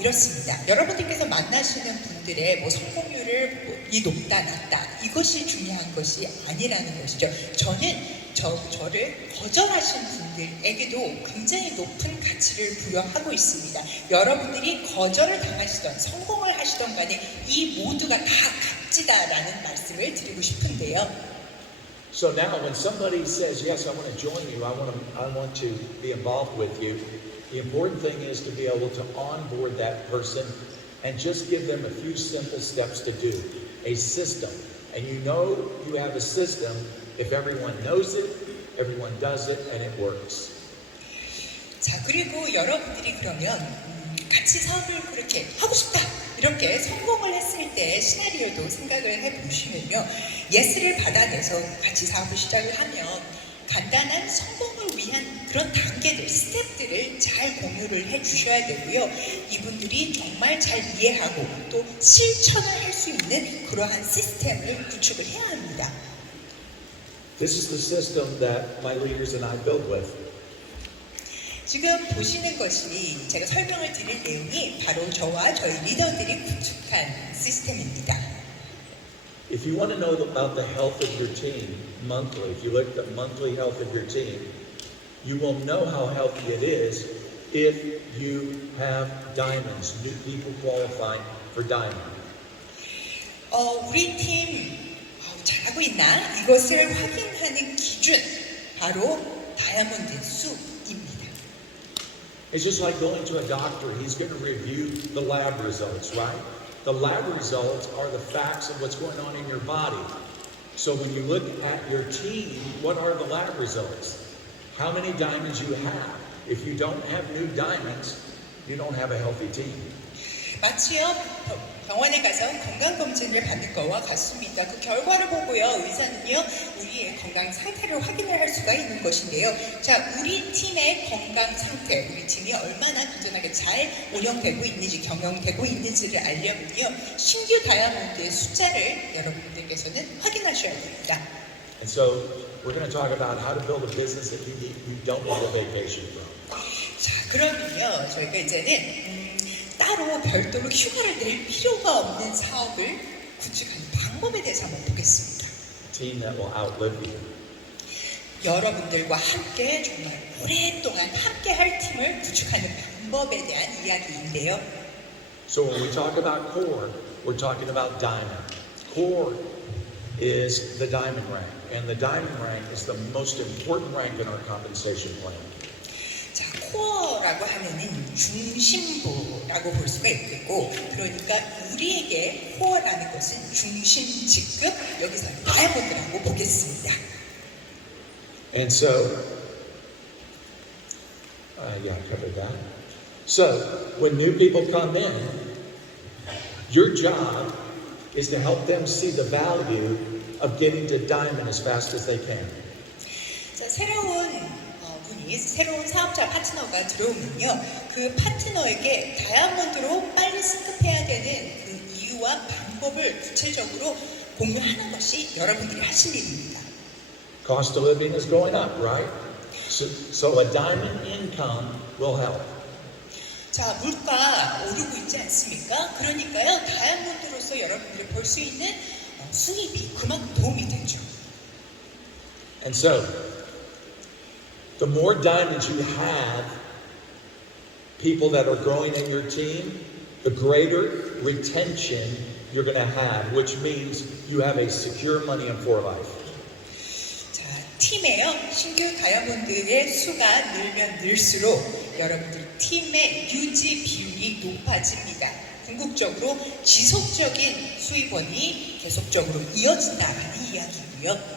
이렇습니다. 여러분들께서 만나시는 분들의 뭐 성공률이 높다 낮다, 이것이 중요한 것이 아니라는 것이죠. 저는 저를 거절하신 분들에게도 굉장히 높은 가치를 부여하고 있습니다. 여러분들이 거절을 당하시던 성공을 하시던 간에 이 모두가 다 값지다라는 말씀을 드리고 싶은데요. So now when somebody says, yes, I want to join you, I want to be involved with you, the important thing is to be able to onboard that person and just give them a few simple steps to do, a system. And you know you have a system if everyone knows it, everyone does it, and it works. 자, 그리고 여러분들이 그러면 같이 사업을 그렇게 하고 싶다, 이렇게 성공을 했을 때 시나리오도 생각을 해보시면요, 예스를 받아내서 같이 사업을 시작을 하면 간단한 성공을 위한 그런 단계들, 스텝들을 잘 공유를 해 주셔야 되고요. 이분들이 정말 잘 이해하고 또 실천을 할 수 있는 그러한 시스템을 구축을 해야 합니다. This is the system that my leaders and I build with. 지금 보시는 것이 제가 설명을 드릴 내용이 바로 저와 저희 리더들이 구축한 시스템입니다. If you want to know about the health of your team monthly, if you look at the monthly health of your team, you will know how healthy it is if you have diamonds, new people qualifying for diamond. 우리 팀 잘하고 있나? 이것을 확인하는 기준 바로 다이아몬드 수입니다. It's just like going to a doctor. He's going to review the lab results, right? The lab results are the facts of what's going on in your body. So when you look at your team, what are the lab results? How many diamonds you have? If you don't have new diamonds, you don't have a healthy team. 마치요 병원에 가서 건강검진을 받는 거와 같습니다. 그 결과를 보고요 의사는요 우리의 건강 상태를 확인을 할 수가 있는 것인데요. 자, 우리 팀의 건강 상태, 우리 팀이 얼마나 건전하게 잘 운영되고 있는지, 경영되고 있는지를 알려면요 신규 다이아몬드의 숫자를 여러분들께서는 확인하셔야 됩니다. And so we're going to talk about how to build a business that you don't need a vacation from. 자, 그러면요 저희가 이제는 따로 별도로 휴가를 낼 필요가 없는 사업을 구축하는 방법에 대해서 한번 보겠습니다. A team that will outlive you. 여러분들과 함께 정말 오랫동안 함께 할 팀을 구축하는 방법에 대한 이야기인데요. So when we talk about core, we're talking about diamond. Core is the diamond rank, and the diamond rank is the most important rank in our compensation plan. 자, 코어라고 하면은 중심부라고 볼 수가 있겠고, 그러니까 우리에게 코어라는 것은 중심 직급, 여기서 다이아몬드라고 보겠습니다. And so, I covered that. So, when new people come in, your job is to help them see the value of getting to diamond as fast as they can. 자, 새로운 사업자 파트너가 들어오면요, 그 파트너에게 다이아몬드로 빨리 승급해야 되는 그 이유와 방법을 구체적으로 공유하는 것이 여러분들이 하실 일입니다. Cost of living is going up, right? So a diamond income will help. 자, 물가 오르고 있지 않습니까? 그러니까요, 다이아몬드로서 여러분들이 볼 수 있는 수입이 그만큼 도움이 되죠. And so, the more diamonds you have, people that are growing in your team, the greater retention you're going to have, which means you have a secure money in for life. 자, 팀에요, 신규 다이아몬드의 수가 늘면 늘수록 여러분들 팀의 유지 비율이 높아집니다. 궁극적으로 지속적인 수입원이 계속적으로 이어진다는 이야기고요.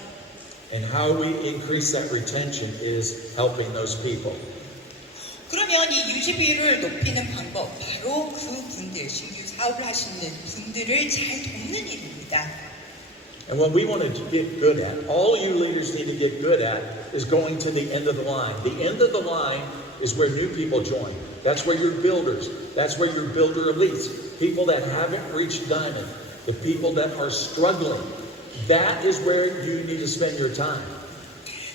And how we increase that retention is helping those people. 그러면 이 유지 비율을 높이는 방법, 바로 그 분들, 신규 사업을 하시는 분들을 잘 돕는 일입니다. And what we want to get good at, all you leaders need to get good at, is going to the end of the line. The end of the line is where new people join. That's where your builders, that's where your builder elites, people that haven't reached diamond, the people that are struggling. That is where you need to spend your time.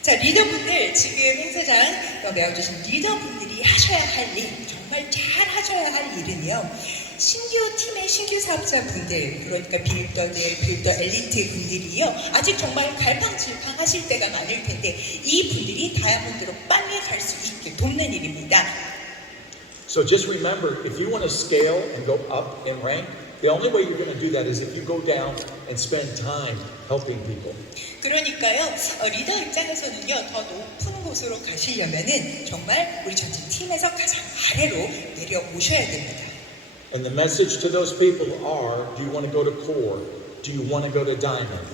자, 리더분들, 지금 행사장 배워주신 리더분들이 하셔야 할 일, 정말 잘 하셔야 할 일은요, 신규 팀의 신규 사업자분들, 그러니까 빌더 엘리트 분들이요, 아직 정말 갈팡질팡 하실 때가 많을 텐데, 이 분들이 다이아몬드로 빨리 갈 수 있게 돕는 일입니다. So just remember, if you want to scale and go up in rank, the only way you're going to do that is if you go down and spend time helping people. 그러니까요, 리더 입장에서는요, 더 높은 곳으로 가시려면은 정말 우리 전체 팀에서 가장 아래로 내려오셔야 됩니다. And the message to those people are, do you want to go to core? Do you want to go to diamond?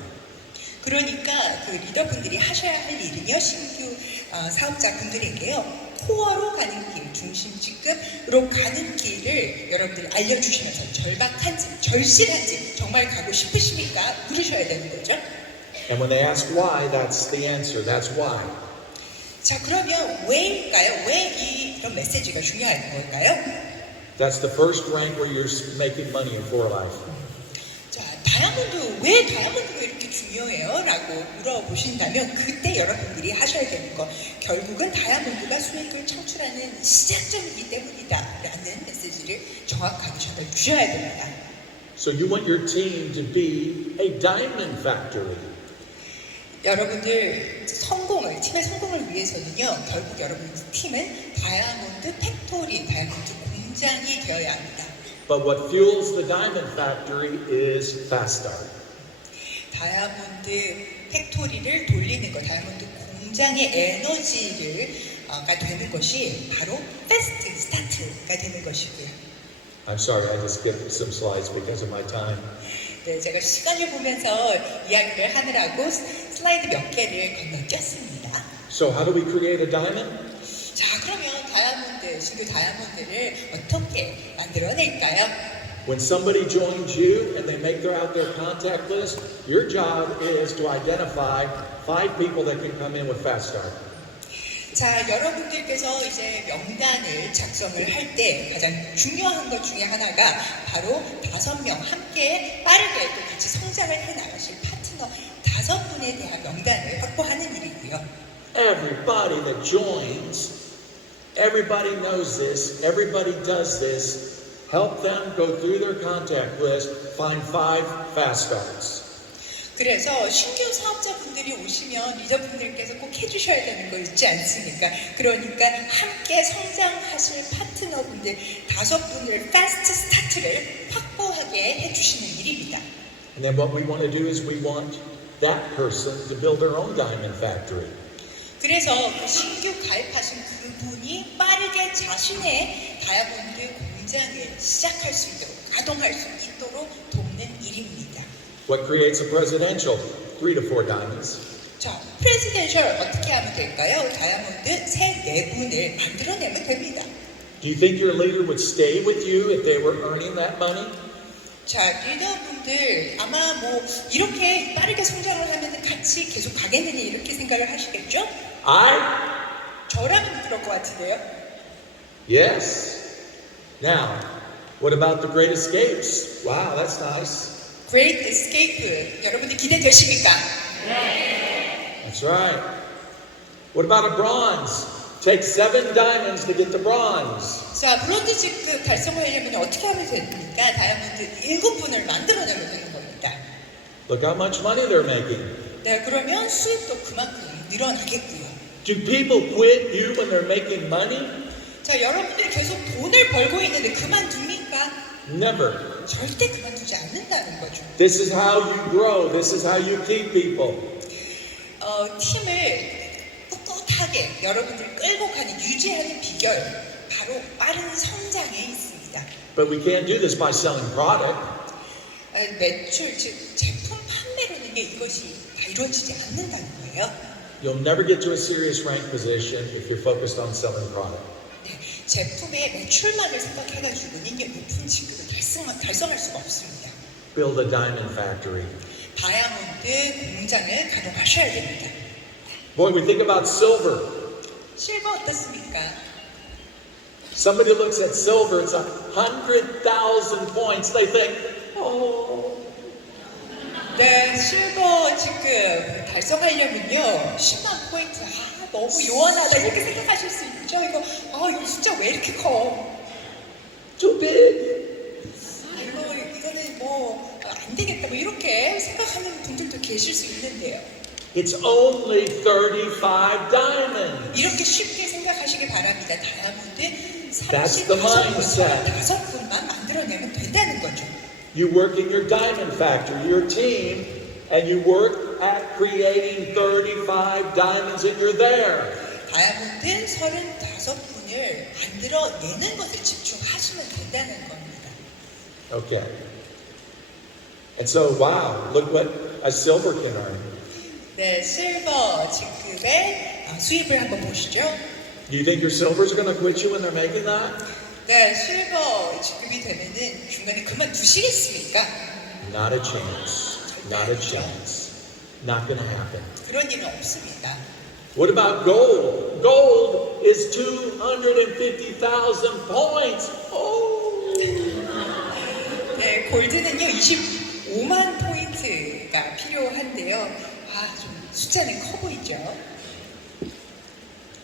그러니까 그 리더분들이 하셔야 할 일은요, 신규 사업자분들에게요, 코어로 가는 길, 중심 직급으로 가는 길을 여러분들 알려주시면서 절박한지, 절실한지 정말 가고 싶으십니까? 물으셔야 되는 거죠. And when they ask why, that's the answer. That's why. 자, 그러면 왜일까요? 왜 이런 메시지가 중요한 걸까요? That's the first rank where you're making money in Pora이프. 자, 왜 다이아몬드가 이렇게 중요해요? 라고 물어보신다면 그때 여러분들이 하셔야 되는 거 결국은 다이아몬드가 수익을 창출하는 시작점이기 때문이다 라는 메시지를 정확하게 전달주셔야 됩니다. So you want your team to be a diamond factory. 여러분들 팀의 성공을 위해서는요, 결국 여러분들 팀은 다이아몬드 팩토리, 다이아몬드 공장이 되어야 합니다. But what fuels the diamond factory is fast start. 다이아몬드 팩토리를 돌리는 것, 다이아몬드 공장의 에너지가 되는 것이 바로 패스트 스타트가 되는 것이고요. I'm sorry, I just skipped some slides because of my time. 네, 제가 시간을 보면서 이야기를 하느라고 슬라이드 몇 개를 건너뛰었습니다. So how do we create a diamond? 자, 그러면 신규 다이아몬드를 어떻게 만들어낼까요? When somebody joins you and they make out their contact list, your job is to identify 5 people that can come in with fast start. 자, 여러분들께서 이제 명단을 작성을 할 때 가장 중요한 것 중에 하나가 바로 5명 함께 빠르게 또 같이 성장을 해 나가실 파트너 5분에 대한 명단을 확보하는 일이고요. Everybody that joins, everybody knows this, everybody does this. Help them go through their contact list, find 5 fast starts. 그래서 신규 사업자분들이 오시면 리더분들께서 꼭 해주셔야 되는 거 있지 않습니까? 그러니까 함께 성장하실 파트너분들 5분을 패스트 스타트를 확보하게 해주시는 일입니다. And then what we want to do is we want that person to build their own diamond factory. 그래서 그 신규 가입하신 그분이 빠르게 자신의 다이아몬드 공장을 시작할 수 있도록, 가동할 수 있도록 돕는 일입니다. What creates a presidential? 3 to 4 diamonds. 자, 프레지덴셜 어떻게 하면 될까요? 다이아몬드 3-4분을 만들어내면 됩니다. Do you think your leader would stay with you if they were earning that money? 자, 리더분들 아마 뭐 이렇게 빠르게 성장을 하면 같이 계속 가겠느니 이렇게 생각을 하시겠죠? 저라면 그럴 것 같은데요. Yes. Now, what about the great escapes? Wow, that's nice. Great Escape 여러분들 기대되십니까? That's right. What about a bronze? Take 7 diamonds to get the bronze. 자, 브론즈 직급 달성하려면 어떻게 하면 됩니까? 다이아몬드 7분을 만들어내면 되는 겁니다. Look how much money they're making. 네, 그러면 수익도 그만큼 늘어나겠고요. Do people quit you when they're making money? 자, 여러분들이 계속 돈을 벌고 있는데 그만둡니까? Never. 절대 그만두지 않는다는 거죠. This is how you grow. This is how you keep people. 팀을 꿋꿋하게 여러분들 끌고 가는, 유지하는 비결 바로 빠른 성장에 있습니다. But we can't do this by selling product. 매출, 즉 제품 판매로는 이것이 다 이루어지지 않는다는 거예요. You'll never get to a serious rank position if you're focused on selling product. 네, 제품의 매출만을 생각해가지고는 높은 직급을 달성할 수가 없습니다. Build a diamond factory. 다이아몬드 공장을 가동하셔야 됩니다. Boy, we think about silver. 실버 어떻습니까? Somebody looks at silver, it's 100,000 points. They think, oh. 네, 실버 직급 달성하려면요 10만 포인트, 너무 요원하다 이렇게 생각하실 수 있죠. 이거 숫자 왜 이렇게 커? Too big. 이거는 뭐 안 되겠다 뭐 이렇게 생각하는 분들도 계실 수 있는데요. It's only 35 diamonds. 이렇게 쉽게 생각하시기 바랍니다. 다이아몬드 That's the mindset. 5분만 만들어내면 된다는 거죠. You work in your diamond factory, your team, and you work at creating 35 diamonds and you're there. 다이아몬드 35분을 만들어내는 것에 집중하시면 된다는 겁니다. Okay. And so, wow, look what a silver can earn. 네, 실버 직급의 수입을 한번 보시죠. Do you think your silvers are going to quit you when they're making that? 네, 실버 직급이 되면은 중간에 그만두시겠습니까? Not a chance. Not a chance. Not going to happen. 그런 일은 없습니다. What about gold? Gold is 250,000 points. Oh. 네, 골드는요 25만 포인트가 필요한데요. 아, 좀 숫자는 커 보이죠?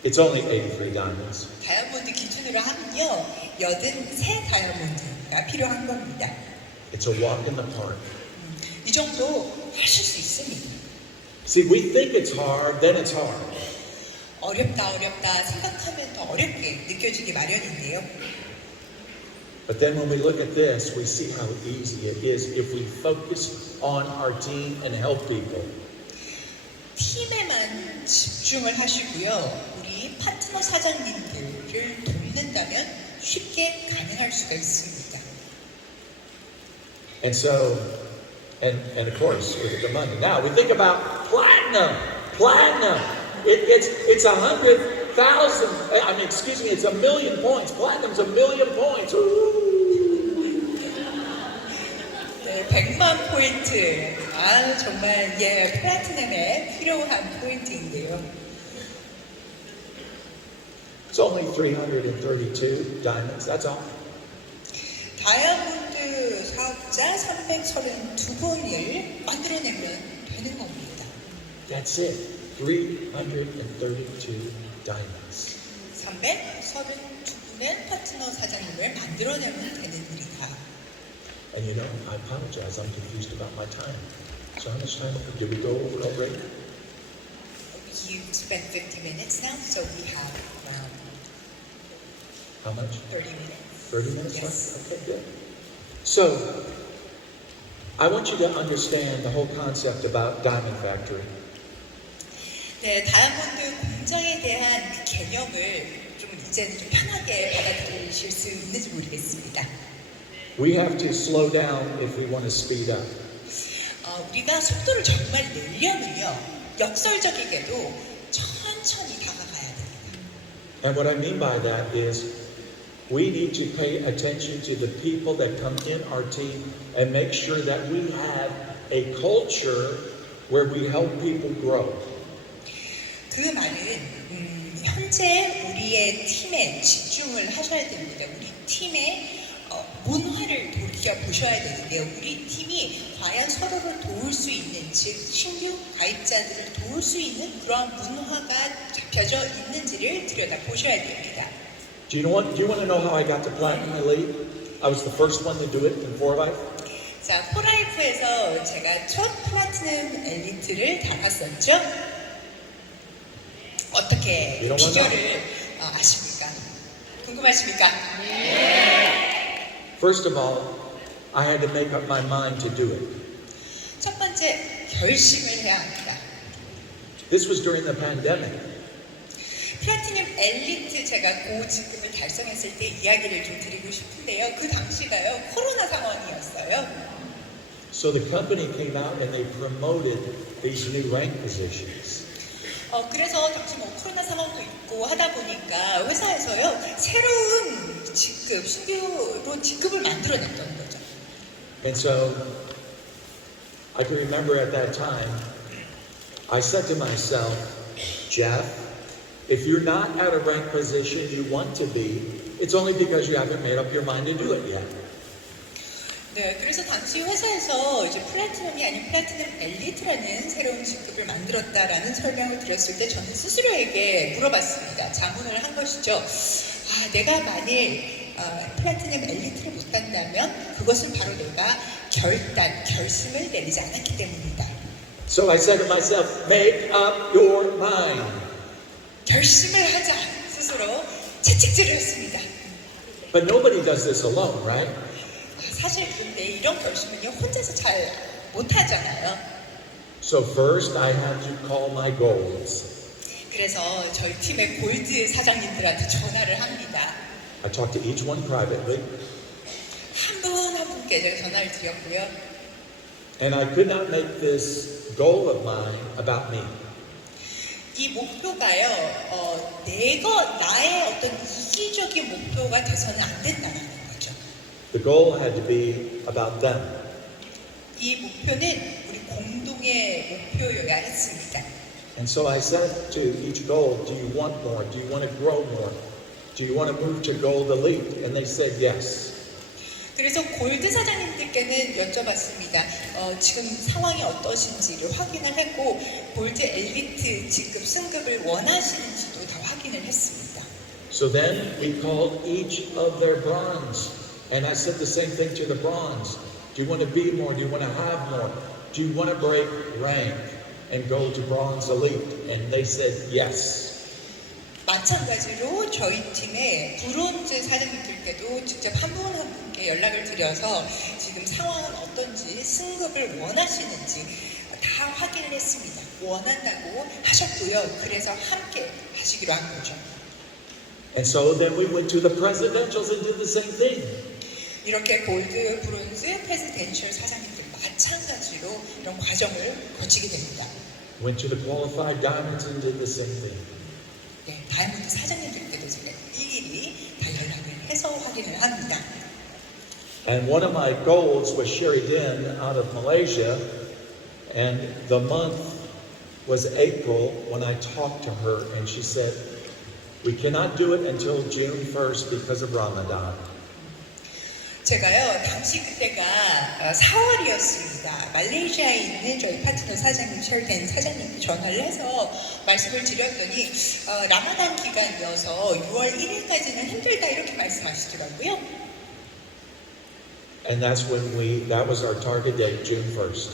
It's only 83 diamonds. 다이아몬드 기준으로 하면요 83 다이아몬드가 필요한 겁니다. It's a walk in the park. 이 정도 하실 수 있습니다. See, we think it's hard, then it's hard. 어렵다 생각하면 더 어렵게 느껴지기 마련인데요. But then when we look at this, we see how easy it is if we focus on our team and help people. 팀에만 집중을 하시고요. 우리 파트너 사장님들을 돕는다면 쉽게 가능할 수가 있습니다. And so, and of course, we get the money. Now we think about platinum. Platinum. It's 100,000. I mean, excuse me. It's 1,000,000 points. Platinum's 1,000,000 points. 네, 100만 포인트. 아, 정말 예, 플래티넘에 필요한 포인트인데요. It's only 332 diamonds. That's all. 다이아몬드 사업자 332분을 만들어내면 되는 겁니다. That's it. 332 diamonds. 332분의 파트너 사장님을 만들어내면 되는 일이다. And you know, I apologize. I'm confused about my time. So how much time did we go over already? You spent 50 minutes now, so we have around How much? 30 minutes. 30 minutes Yes. left? Okay, good. So, I want you to understand the whole concept about Diamond Factory. 네, 다이아몬드 공장에 대한 그 개념을 좀 이제는 좀 편하게 받아들이실 수 있는지 모르겠습니다. We have to slow down if we want to speed up. 우리가 속도를 정말 내려면요, 역설적이게도 천천히 다가가야 됩니다. And what I mean by that is we need to pay attention to the people that come in our team and make sure that we have a culture where we help people grow. 그 말은 현재 우리의 팀에 집중을 하셔야 됩니다. 우리 팀의 문화를 돌이켜보셔야 되는데요. 우리 팀이 과연 서로를 도울 수 있는, 즉 신규 가입자들을 도울 수 있는 그런 문화가 잡혀져 있는지를 들여다보셔야 됩니다. Do you want to know how I got to Platinum Elite? I was the first one to do it in Pora이프. 자, 포라이프에서 제가 첫 플래티늄 엘리트를 달았었죠. 어떻게 이런 거나? 비결을 아십니까? 궁금하십니까? 네. First of all, I had to make up my mind to do it. 첫 번째, 결심을 해야 합니다. This was during the pandemic. 플래티늄 엘리트 제가 고직급을 달성했을 때 이야기를 좀 드리고 싶은데요. 그 당시가요, 코로나 상황이었어요. So the company came out and they promoted these new rank positions. 그래서 당시 뭐 코로나 상황도 있고 하다 보니까 회사에서요, 새로운 직급, 신규로 직급을 만들어냈던 거죠. And so I can remember at that time, I said to myself, Jeff, if you're not at a rank position you want to be, it's only because you haven't made up your mind to do it yet. 네, 그래서 당시 회사에서 이제 플래티넘이 아닌 플래티넘 엘리트라는 새로운 직급을 만들었다라는 설명을 드렸을 때 저는 스스로에게 물어봤습니다. 자문을 한 것이죠. 아, 내가 만일 플래티넘 엘리트를 못 한다면 그것은 바로 내가 결심을 내리지 않았기 때문이다. So I said to myself, make up your mind. 결심을 하자 스스로 채찍질을 했습니다. But nobody does this alone, right? 사실 그런데 이런 결심은요 혼자서 잘 못하잖아요. So first I had to call my goals. 그래서 저희 팀의 골드 사장님들한테 전화를 합니다. I talked to each one privately. 한 분 한 분께 제가 전화를 드렸고요. And I could not make this goal of mine about me. 이 목표가요, 나의 어떤 이기적인 목표가 돼서는 안 된다는 거죠. The goal had to be about them. 이 목표는 우리 공동의 목표여야 했습니다. And so I said to each gold, do you want more? Do you want to grow more? Do you want to move to gold elite? And they said yes. 그래서 골드 사장님들께는 여쭤봤습니다. 지금 상황이 어떠신지를 확인을 했고 골드 엘리트 직급 승급을 원하시는지도 다 확인을 했습니다. So then we called each of their bronze. And I said the same thing to the bronze. Do you want to be more? Do you want to have more? Do you want to break rank and go to bronze elite? And they said yes. 마찬가지로 저희 팀의 브론즈 사장님들께도 직접 한 분 한 분께 연락을 드려서 지금 상황은 어떤지 승급을 원하시는지 다 확인을 했습니다. 원한다고 하셨고요. 그래서 함께 하시기로 한 거죠. And so then we went to the presidentials and did the same thing. 이렇게 골드, 브론즈, 프레지덴셜 사장님들 마찬가지로 이런 과정을 거치게 됩니다. Went to the qualified diamonds and did the same thing. 네, 다이아몬드 사장님들께도 제가 일일이 다 연락을 해서 확인을 합니다. And one of my goals was Sherry Din out of Malaysia, and the month was April when I talked to her, and she said, we cannot do it until June 1st because of Ramadan. 제가요, 당시 그때가 4월이었습니다. 말레이시아에 있는 저희 파트너 사장님, 셜덴 사장님께 전화를 해서 말씀을 드렸더니 라마단 기간이어서 6월 1일까지는 힘들다 이렇게 말씀하시더라고요. And that's when that was our target date, June 1st.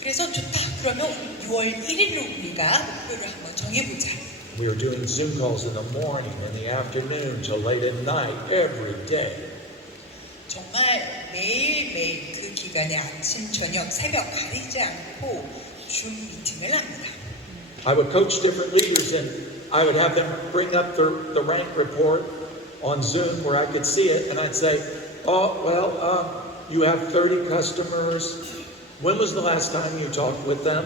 그래서 좋다. 그러면 6월 1일로 우리가 목표를 한번 정해보자. We were doing Zoom calls in the morning, in the afternoon, till late at night, every day. 정말 매일매일 그 기간에 아침, 저녁, 새벽 가리지 않고 줌 미팅을 합니다. I would coach different leaders and I would have them bring up the rank report on Zoom where I could see it and I'd say, oh, well, you have 30 customers. When was the last time you talked with them?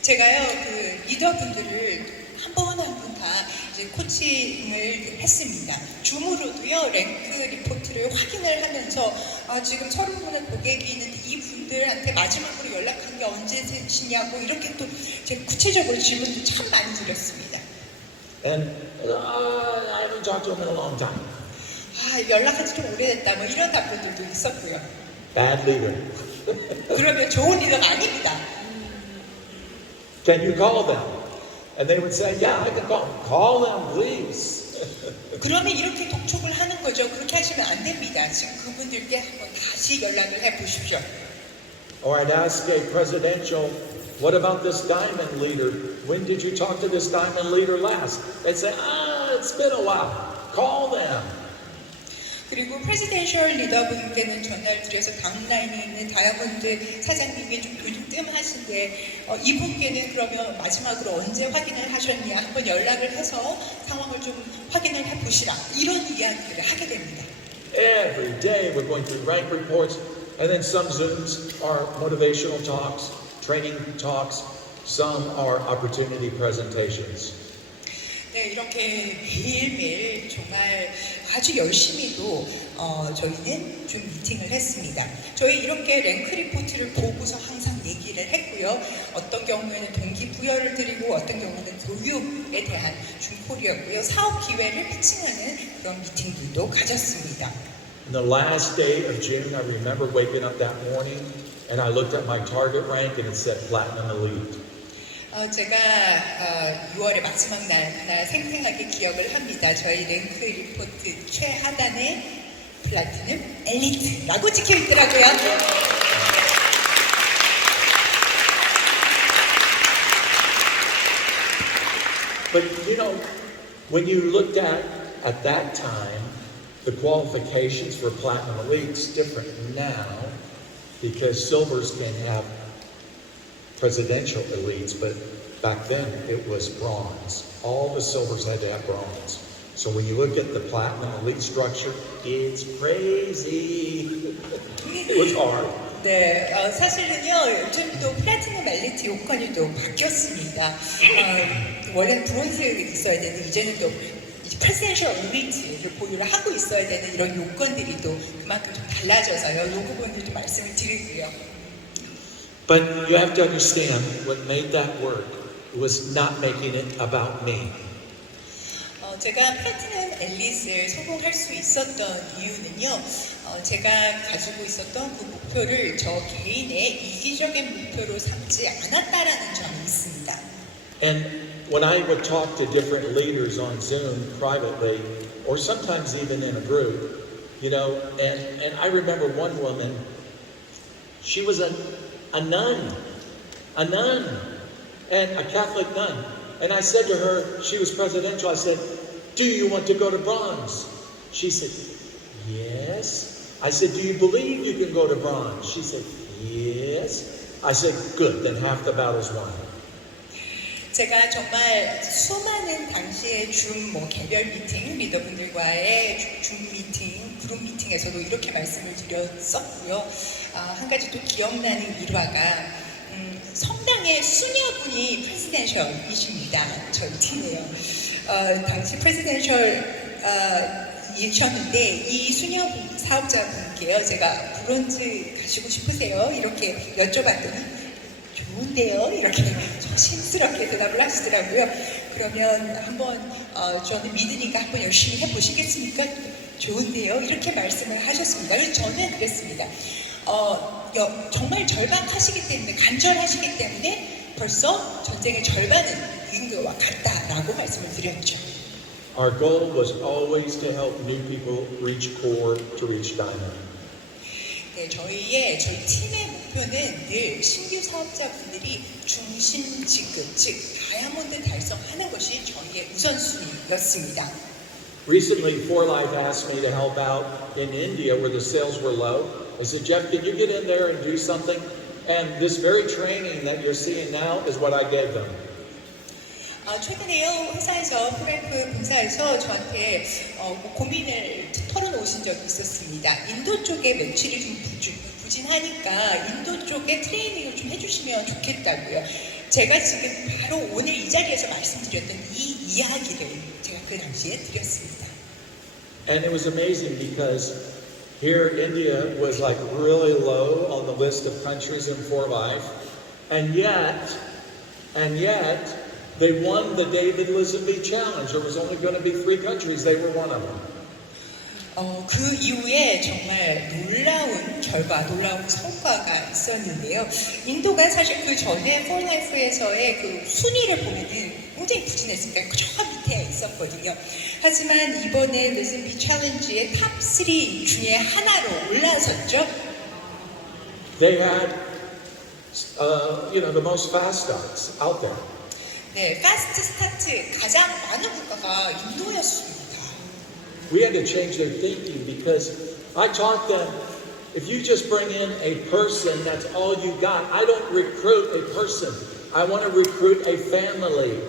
제가요, 그 리더분들을 한 분 한 분 다 이제 코칭을 했습니다. 줌으로도요, 랭크 리포트를 확인을 하면서 지금 30분의 고객이 있는데 이 분들한테 마지막으로 연락한 게 언제시냐고 이렇게 또 제가 구체적으로 질문도 참 많이 드렸습니다. And I haven't talked to them in a long time. 연락한 지 좀 오래됐다. 뭐 이런 답변들도 있었고요. Bad leader. 그러면 좋은 리더가 아닙니다. Can you call them? And they would say, yeah, I can call them. Call them, please. 그러면 이렇게 독촉을 하는 거죠. 그렇게 하시면 안 됩니다. 지금 그분들께 한번 다시 연락을 해 보십시오. Or I'd ask a presidential, what about this diamond leader? When did you talk to this diamond leader last? They'd say, it's been a while. Call them. 그리고 프레지덴셜 리더분께는 전화를 드려서 다운라인에 있는 다이아몬드 사장님이 좀 요즘 뜸하신데 이분께는 그러면 마지막으로 언제 확인을 하셨냐 한번 연락을 해서 상황을 좀 확인을 해보시라 이런 이야기를 하게 됩니다. Every day we're going through rank reports and then some Zooms are motivational talks, training talks, some are opportunity presentations. 네, 이렇게 매일매일 정말 아주 열심히도 저희는 좀 미팅을 했습니다. 저희 이렇게 랭크 리포트를 보고서 항상 얘기를 했고요. 어떤 경우에는 동기부여를 드리고 어떤 경우는 교육에 대한 중콜이었고요. 사업 기회를 피칭하는 그런 미팅들도 가졌습니다. On the last day of June, I remember waking up that morning and I looked at my target rank and it said Platinum Elite. 제가 6월의 마지막 날 생생하게 기억을 합니다. 저희 랭크 리포트 최하단에 플래티늄 엘리트라고 찍혀 있더라고요. But you know, when you looked at that time, the qualifications for Platinum Elite's different now because silvers can have presidential elites, but back then it was bronze. All the silvers had to have bronze. So when you look at the platinum elite structure, it's crazy. It was hard. 네, 사실은요, 요즘 또 플래티늄 엘리트 요건이 또 바뀌었습니다. 원래는 브론즈가 있어야 되는데, 이제는 또 프레지덴셜 엘리트를 보유를 하고 있어야 되는 이런 요건들이 또 그만큼 좀 달라져서요. 이 부분들도 말씀을 드리고요. But you have to understand, what made that work was not making it about me. 제가 플래티늄 앨리스를 성공할 수 있었던 이유는요, 제가 가지고 있었던 그 목표를 저 개인의 이기적인 목표로 삼지 않았다라는 점이 있습니다. And when I would talk to different leaders on Zoom privately, or sometimes even in a group, you know, and I remember one woman, she was a nun, and a Catholic nun. And I said to her, she was presidential, I said, do you want to go to bronze? She said, yes. I said, do you believe you can go to bronze? She said, yes. I said, good, then half the battle's won. 제가 정말 수많은 당시의 줌 개별 미팅, 리더분들과의 줌 미팅, 그룹 미팅에서도 이렇게 말씀을 드렸었고요. 한 가지 또 기억나는 일화가 성당의 수녀분이 프레지덴셜이십니다. 저희 팀이에요. 당시 프레지덴셜 이셨는데 이 수녀분 사업자분께요. 제가 브론즈 가시고 싶으세요? 이렇게 여쭤봤더니 좋은데요? 이렇게 조심스럽게 대답을 하시더라고요. 그러면 한번 저는 믿으니까 한번 열심히 해보시겠습니까? 좋은데요? 이렇게 말씀을 하셨습니다. 그래서 저는 그랬습니다. 정말 절박하시기 때문에, 간절하시기 때문에 벌써 전쟁의 절반은 이긴 것과 같다라고 말씀을 드렸죠. Our goal was always to help new people reach core to reach diamond. 네, 저희 팀의 목표는 늘 신규 사업자분들이 중심 직급, 즉 다이아몬드 달성하는 것이 저희의 우선순위였습니다. Recently, Life asked me to help out in India where the sales were low. I said, Jeff, can you get in there and do something? And this very training that you're seeing now is what I gave them. 최근에요, 회사에서, 포라이프 본사에서 저한테 고민을 털어놓으신 적이 있었습니다. 인도 쪽에 매출이 좀 부진하니까 인도 쪽에 트레이닝을 좀 해주시면 좋겠다고요. 제가 지금 바로 오늘 이 자리에서 말씀드렸던 이 이야기를 제가 그 당시에 드렸습니다. And it was amazing because here India was like really low on the list of countries in Life, and yet, they won the David Lisenby Challenge. There was only going to be 3 countries. They were one of them. 그 이후에 정말 놀라운 성과가 있었는데요. 인도가 사실 그 전에 포라이프에서의 그 순위를 보면은 굉장히 부진했습니다. 저 밑에 있었거든요. 하지만 이번에 리슨비 챌린지의 탑 3 중에 하나로 올라섰죠. They had, the most fast starts out there. 네, 패스트 스타트 가장 많은 국가가 인도였습니다. We had to change their thinking because I taught them, if you just bring in a person, that's all you got. I don't recruit a person. I want to recruit a family.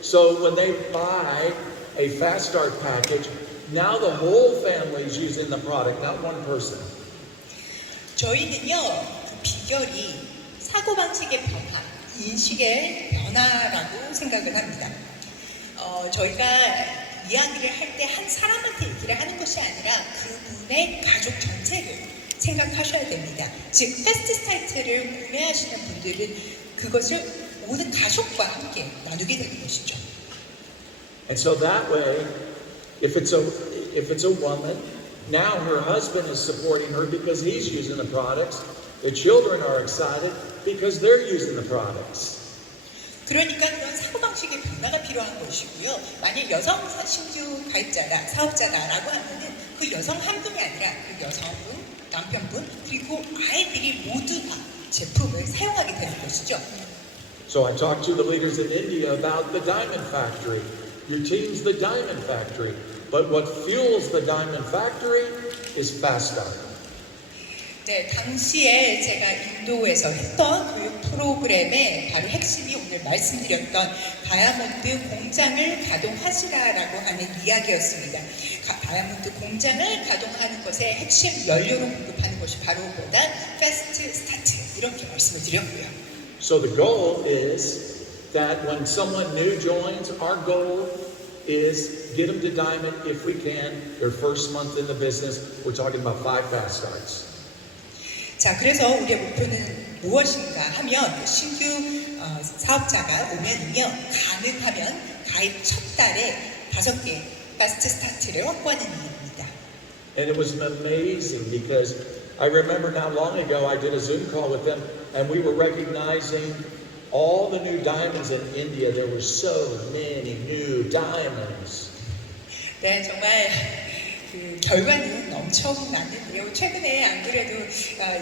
So when they buy a fast start package, now the whole family is using the product, not one person. 저희는요, 그 비결이 사고방식의 변화, 인식의 변화라고 생각을 합니다. 저희가 이야기를 할 때 한 사람한테 얘기를 하는 것이 아니라 그분의 가족 전체를 생각하셔야 됩니다. 즉, 패스트 스타트를 구매하시는 분들은 그것을 모든 가족과 함께 나누게 되는 것이죠. And so that way, if it's a woman, now her husband is supporting her because he's using the products. The children are excited because they're using the products. 그러니까 그런 사고방식의 변화가 필요한 것이고요. 만약 여성 신규 가입자다, 사업자다라고 하면은 그 여성 한 분이 아니라 그 여성분, 남편분, 그리고 아이들이 모두 다 제품을 사용하게 되는 것이죠. So I talked to the leaders in India about the diamond factory. Your team's the diamond factory. But what fuels the diamond factory is fast start. 네, 당시에 제가 인도에서 했던 교육 프로그램의 바로 핵심이 오늘 말씀드렸던 다이아몬드 공장을 가동하시라라고 하는 이야기였습니다. 다이아몬드 공장을 가동하는 것의 핵심 연료로 공급하는 것이 바로 뭐다? 패스트 스타트 이렇게 말씀을 드렸고요. So the goal is that when someone new joins, our goal is get them to diamond if we can. Their first month in the business, we're talking about 5 fast starts. 자, 그래서 우리의 목표는 무엇인가 하면 신규 사업자가 오면은요, 가능하면 가입 첫 달에 5개 파스트 스타트를 확보하는 일입니다. And it was amazing because I remember not long ago I did a Zoom call with them and we were recognizing all the new diamonds in India. There were so many new diamonds. 네, 정말 그 결과는 엄청났는데요. 최근에 안 그래도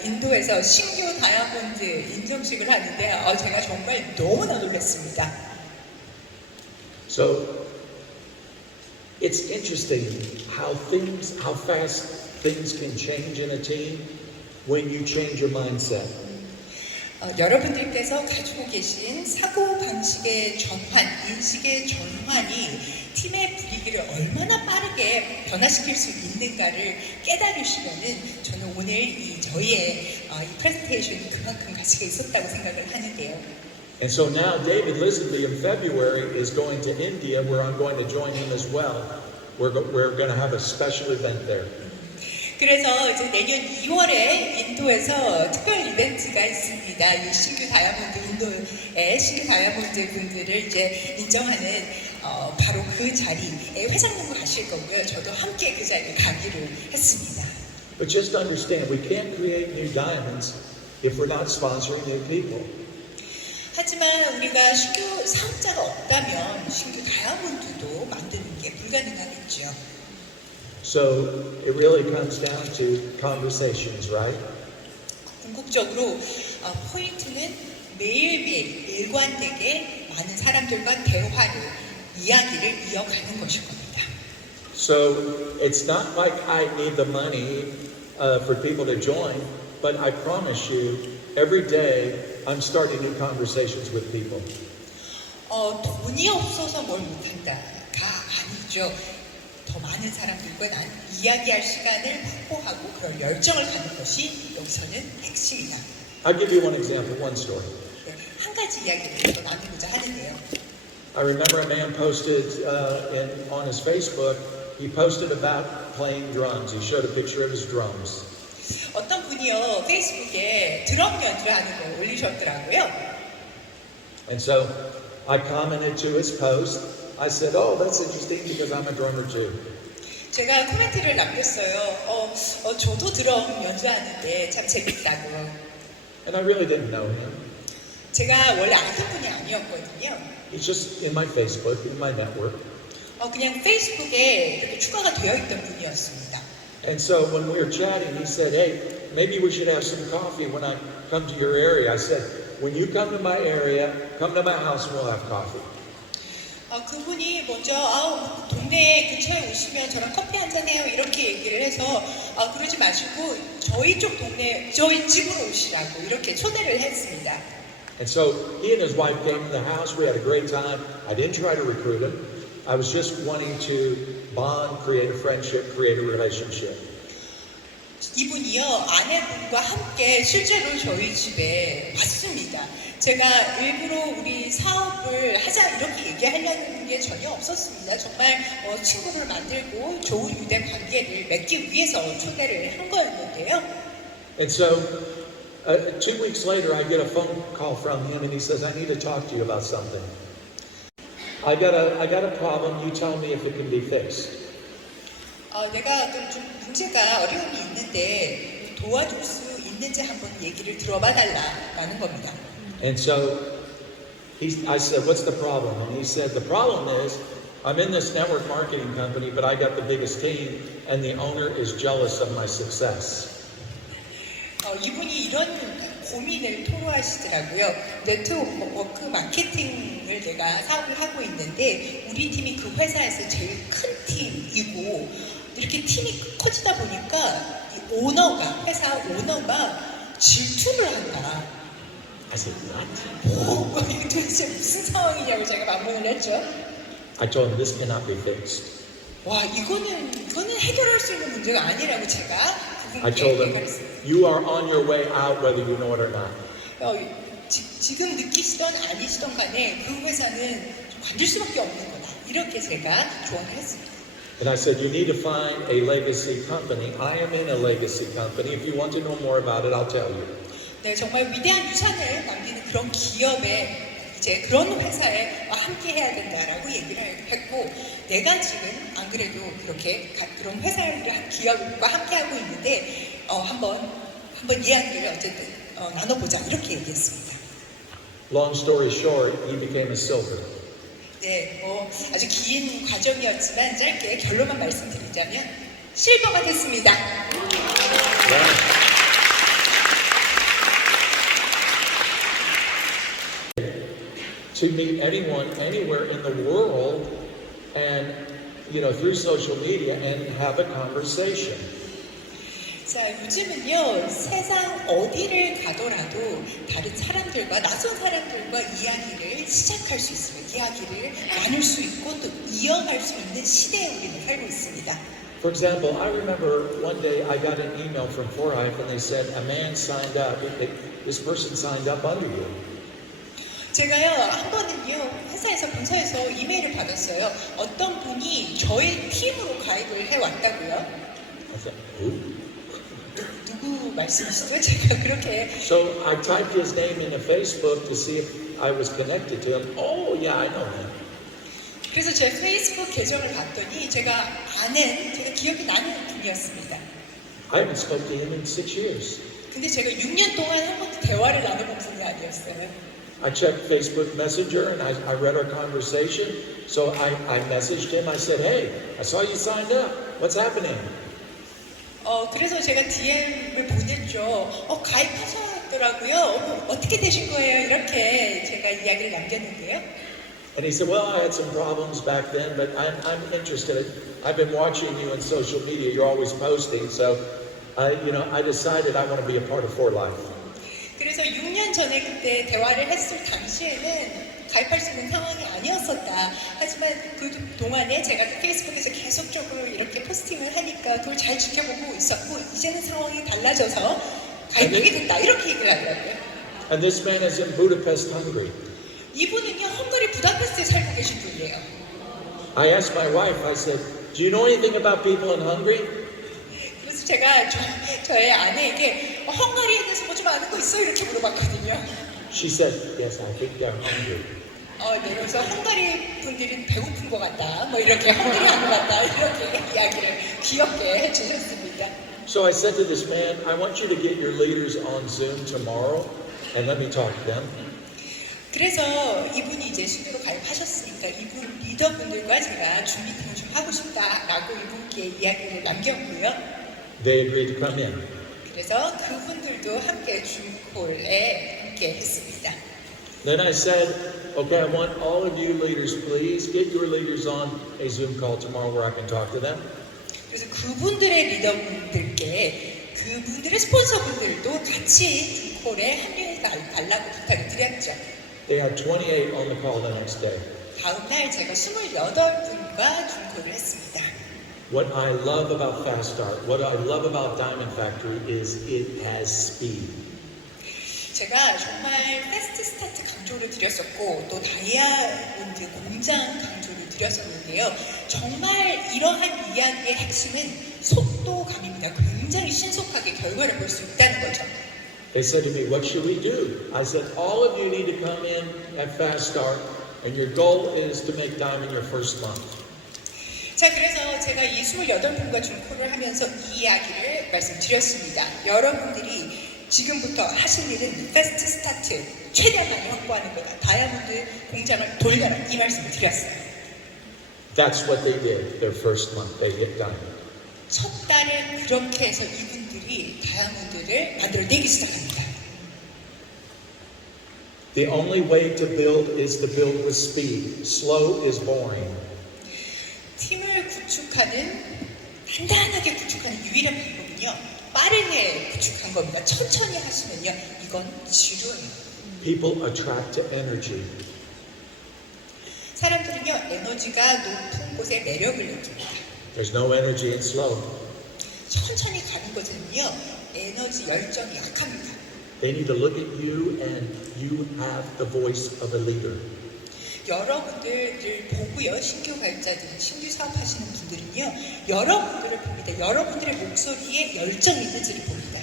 인도에서 신규 다이아몬드 인정식을 하는데 제가 정말 너무나 놀랐습니다. So it's interesting how fast things can change in a team when you change your mindset. 여러분들께서 가지고 계신 사고방식의 전환, 인식의 전환이 팀의 분위기를 얼마나 빠르게 변화시킬 수 있는가를 깨달으시면은 저는 오늘 저희의 이 프레젠테이션이 그만큼 가치가 있었다고 생각을 하는데요. And so now David Lisenby in February is going to India where I'm going to join him as well. We're going to have a special event there. 그래서 이제 내년 2월에 인도에서 특별 이벤트가 있습니다. 이 신규 다이아몬드 인도의 신규 다이아몬드 분들을 이제 인정하는 바로 그 자리에 회장님도 가실 거고요. 저도 함께 그 자리에 가기로 했습니다. But just understand, we can't create new diamonds if we're not sponsoring new people. 하지만 우리가 신규 사업자가 없다면 신규 다이아몬드도 만드는 게 불가능하겠죠. So it really comes down to conversations, right? 궁극적으로 포인트는 매일매일 일관되게 많은 사람들과 대화를, 이야기를 이어가는 것일 겁니다. So it's not like I need the money for people to join, but I promise you, every day I'm starting new conversations with people. 돈이 없어서 뭘 못한다가 아니죠. 더 많은 사람들과 난 이야기할 시간을 확보하고 그런 열정을 갖는 것이 여기서는 핵심이다. I'll give you one example, one story. 네, 한 가지 이야기를 더 나누고자 하는데요. I remember a man posted on his Facebook, he posted about playing drums. He showed a picture of his drums. 어떤 분이요, 페이스북에 드럼 연주하는 거 올리셨더라고요. And so I commented to his post. I said, oh, that's interesting because I'm a drummer too. 제가 코멘트를 남겼어요. 저도 드럼 연주하는데 참 재밌다고. And I really didn't know him. 제가 원래 아는 분이 아니었거든요. He's just in my Facebook, in my network. 그냥 페이스북에 이렇게 추가가 되어 있던 분이었습니다. And so when we were chatting, he said, hey, maybe we should have some coffee when I come to your area. I said, when you come to my area, come to my house and we'll have coffee. 그분이 먼저 동네 근처에 오시면 저랑 커피 한잔 해요 이렇게 얘기를 해서 그러지 마시고 저희 쪽 동네 저희 집으로 오시라고 이렇게 초대를 했습니다. And so he and his wife came to the house. We had a great time. I didn't try to recruit him. I was just wanting to bond, create a friendship, create a relationship. 이분이요, 아내분과 함께 실제로 저희 집에 왔습니다. 제가 일부러 우리 사업을 하자 이렇게 얘기하려는 게 전혀 없었습니다. 정말 친구를 만들고 좋은 유대 관계를 맺기 위해서 초대를 한 거였는데요. And so 2 weeks later, I get a phone call from him, and he says, "I need to talk to you about something. I got a problem. You tell me if it can be fixed." 내가 좀 문제가 어려움이 있는데 도와줄 수 있는지 한번 얘기를 들어봐 달라라는 겁니다. And so I said, "What's the problem?" And he said, "The problem is I'm in this network marketing company, but I got the biggest team, and the owner is jealous of my success." 이분이 이런 고민을 토로하시더라고요. 네트워크 마케팅을 내가 사업을 하고 있는데 우리 팀이 그 회사에서 제일 큰 팀이고 이렇게 팀이 커지다 보니까 이 오너가 회사 오너가 질투를 한다. I said, "What?" 이게 도대체 무슨 상황이냐고 제가 반문을 했죠. I told him, "This cannot be fixed." 와, 이거는 해결할 수 있는 문제가 아니라고 제가 I told him, "You are on your way out, whether you know it or not." 지금 느끼시던 아니시던 간에 그 회사는 좀 관둘 수밖에 없는 거다. 이렇게 제가 조언을 했습니다. And I said, "You need to find a legacy company. I am in a legacy company. If you want to know more about it, I'll tell you." 네, 정말 위대한 유산을 남기는 그런 기업에 이제 그런 회사에 함께 해야 된다라고 얘기를 했고, 내가 지금 안 그래도 그렇게 그런 회사를 기업과 함께 하고 있는데 한번 이야기를 어쨌든 나눠보자 이렇게 얘기했습니다. Long story short, he became a silver. 네, 아주 긴 과정이었지만 짧게 결론만 말씀드리자면 실버가 됐습니다. To meet anyone anywhere in the world and through social media and have a conversation. 자, 요즘은요 세상 어디를 가더라도 다른 사람들과 낯선 사람들과 이야기를 시작할 수 있습니다. 이야기를 나눌 수 있고 또 이어갈 수 있는 시대에 우리는 살고 있습니다. For example, I remember one day I got an email from Pora이프 and they said a man signed up. This person signed up under you. 제가요 한 번은요 회사에서 본사에서 이메일을 받았어요. 어떤 분이 저희 팀으로 가입을 해왔다고요. I said, who? 누구 말씀이시죠? 제가 그렇게. So I typed his name into Facebook to see if I was connected to him. Oh yeah, I know him. 그래서 제 페이스북 계정을 봤더니 제가 기억이 나는 분이었습니다. I haven't spoken to him in 6 years. 근데 제가 6년 동안 한 번도 대화를 나눠본 분이 아니었어요. I checked Facebook Messenger and I read our conversation. So I messaged him. I said, hey, I saw you signed up. What's happening? 그래서 제가 DM을 보냈죠. 가입하셨더라고요. 어떻게 되신 거예요? 이렇게 제가 이야기를 남겼는데요. And he said, well, I had some problems back then, but I'm interested. I've been watching you on social media. You're always posting. So, I decided I want to be a part of Pora이프. 그래서 6년 전에 그때 대화를 했을 당시에는 가입할 수 있는 상황이 아니었었다. 하지만 그 동안에 제가 페이스북에서 계속적으로 이렇게 포스팅을 하니까 그걸 잘 지켜보고 있었고 이제는 상황이 달라져서 가입하게 됐다. 이렇게 얘기를 하더라고요. And this man is in Budapest, Hungary. 이분은요 헝가리 부다페스트에 살고 계신 분이에요. I asked my wife, I said, do you know anything about people in Hungary? 그래서 제가 저의 아내에게 헝가리에 대해서 뭐 좀 아는 거 있어? 이렇게 물어봤거든요. She said, yes, I think they're hungry. 네, 그래서 헝가리 분들은 배고픈 것 같다. 뭐 이렇게 헝가리한 것 같다. 이렇게 이야기를 귀엽게 해주셨습니다. So I said to this man, I want you to get your leaders on Zoom tomorrow and let me talk to them. 그래서 이분이 이제 수교로 가입하셨으니까 이분 리더분들과 제가 줌 미팅을 좀 하고 싶다라고 이분께 이야기를 남겼고요. They agreed to come in. 그래서 그분들도 함께 줌콜에 함께 했습니다. Then I said, okay, I want all of you leaders, please get your leaders on a Zoom call tomorrow where I can talk to them. 그래서 그분들의 리더분들께 그분들의 스폰서분들도 같이 줌콜에 합류해 달라고 부탁을 드렸죠. They had 28 on the call the next day. 다음 날 제가 28분과 줌콜을 했습니다. What I love about Fast Start, what I love about Diamond Factory is it has speed. 제가 정말 패스트 스타트 강조를 드렸었고 또 다이아몬드 공장 강조를 드렸었는데요. 정말 이러한 이야기의 핵심은 속도감입니다. 굉장히 신속하게 결과를 볼 수 있다는 거죠. They said to me, what should we do? I said, all of you need to come in at Fast Start and your goal is to make Diamond your first month. 자, 그래서 제가 이 28분과 줌콜을 하면서 이 이야기를 말씀드렸습니다. 여러분들이 지금부터 하실 일은 패스트 스타트, 최대한 많이 확보하는 거다. 다이아몬드 공장을 돌려라. 이 말씀을 드렸어요. That's what they did their first month. They hit Diamond. 첫 달에 그렇게 해서 이분들이 다이아몬드를 만들어내기 시작합니다. The only way to build is to build with speed. Slow is boring. 팀을 구축하는, 단단하게 구축하는 유일한 방법은요. 빠르게 구축한 겁니다. 천천히 하시면요. 이건 지루해요. People attract to energy. 사람들은요. 에너지가 높은 곳에 매력을 느낍니다. There's no energy in slow. 천천히 가는 것은요. 에너지 열정이 약합니다. They need to look at you and you have the voice of a leader. 여러분들을 보고요. 신규 가입자들, 신규 사업하시는 분들은요. 여러분들을 봅니다. 여러분들의 목소리에 열정이 있는지를 봅니다.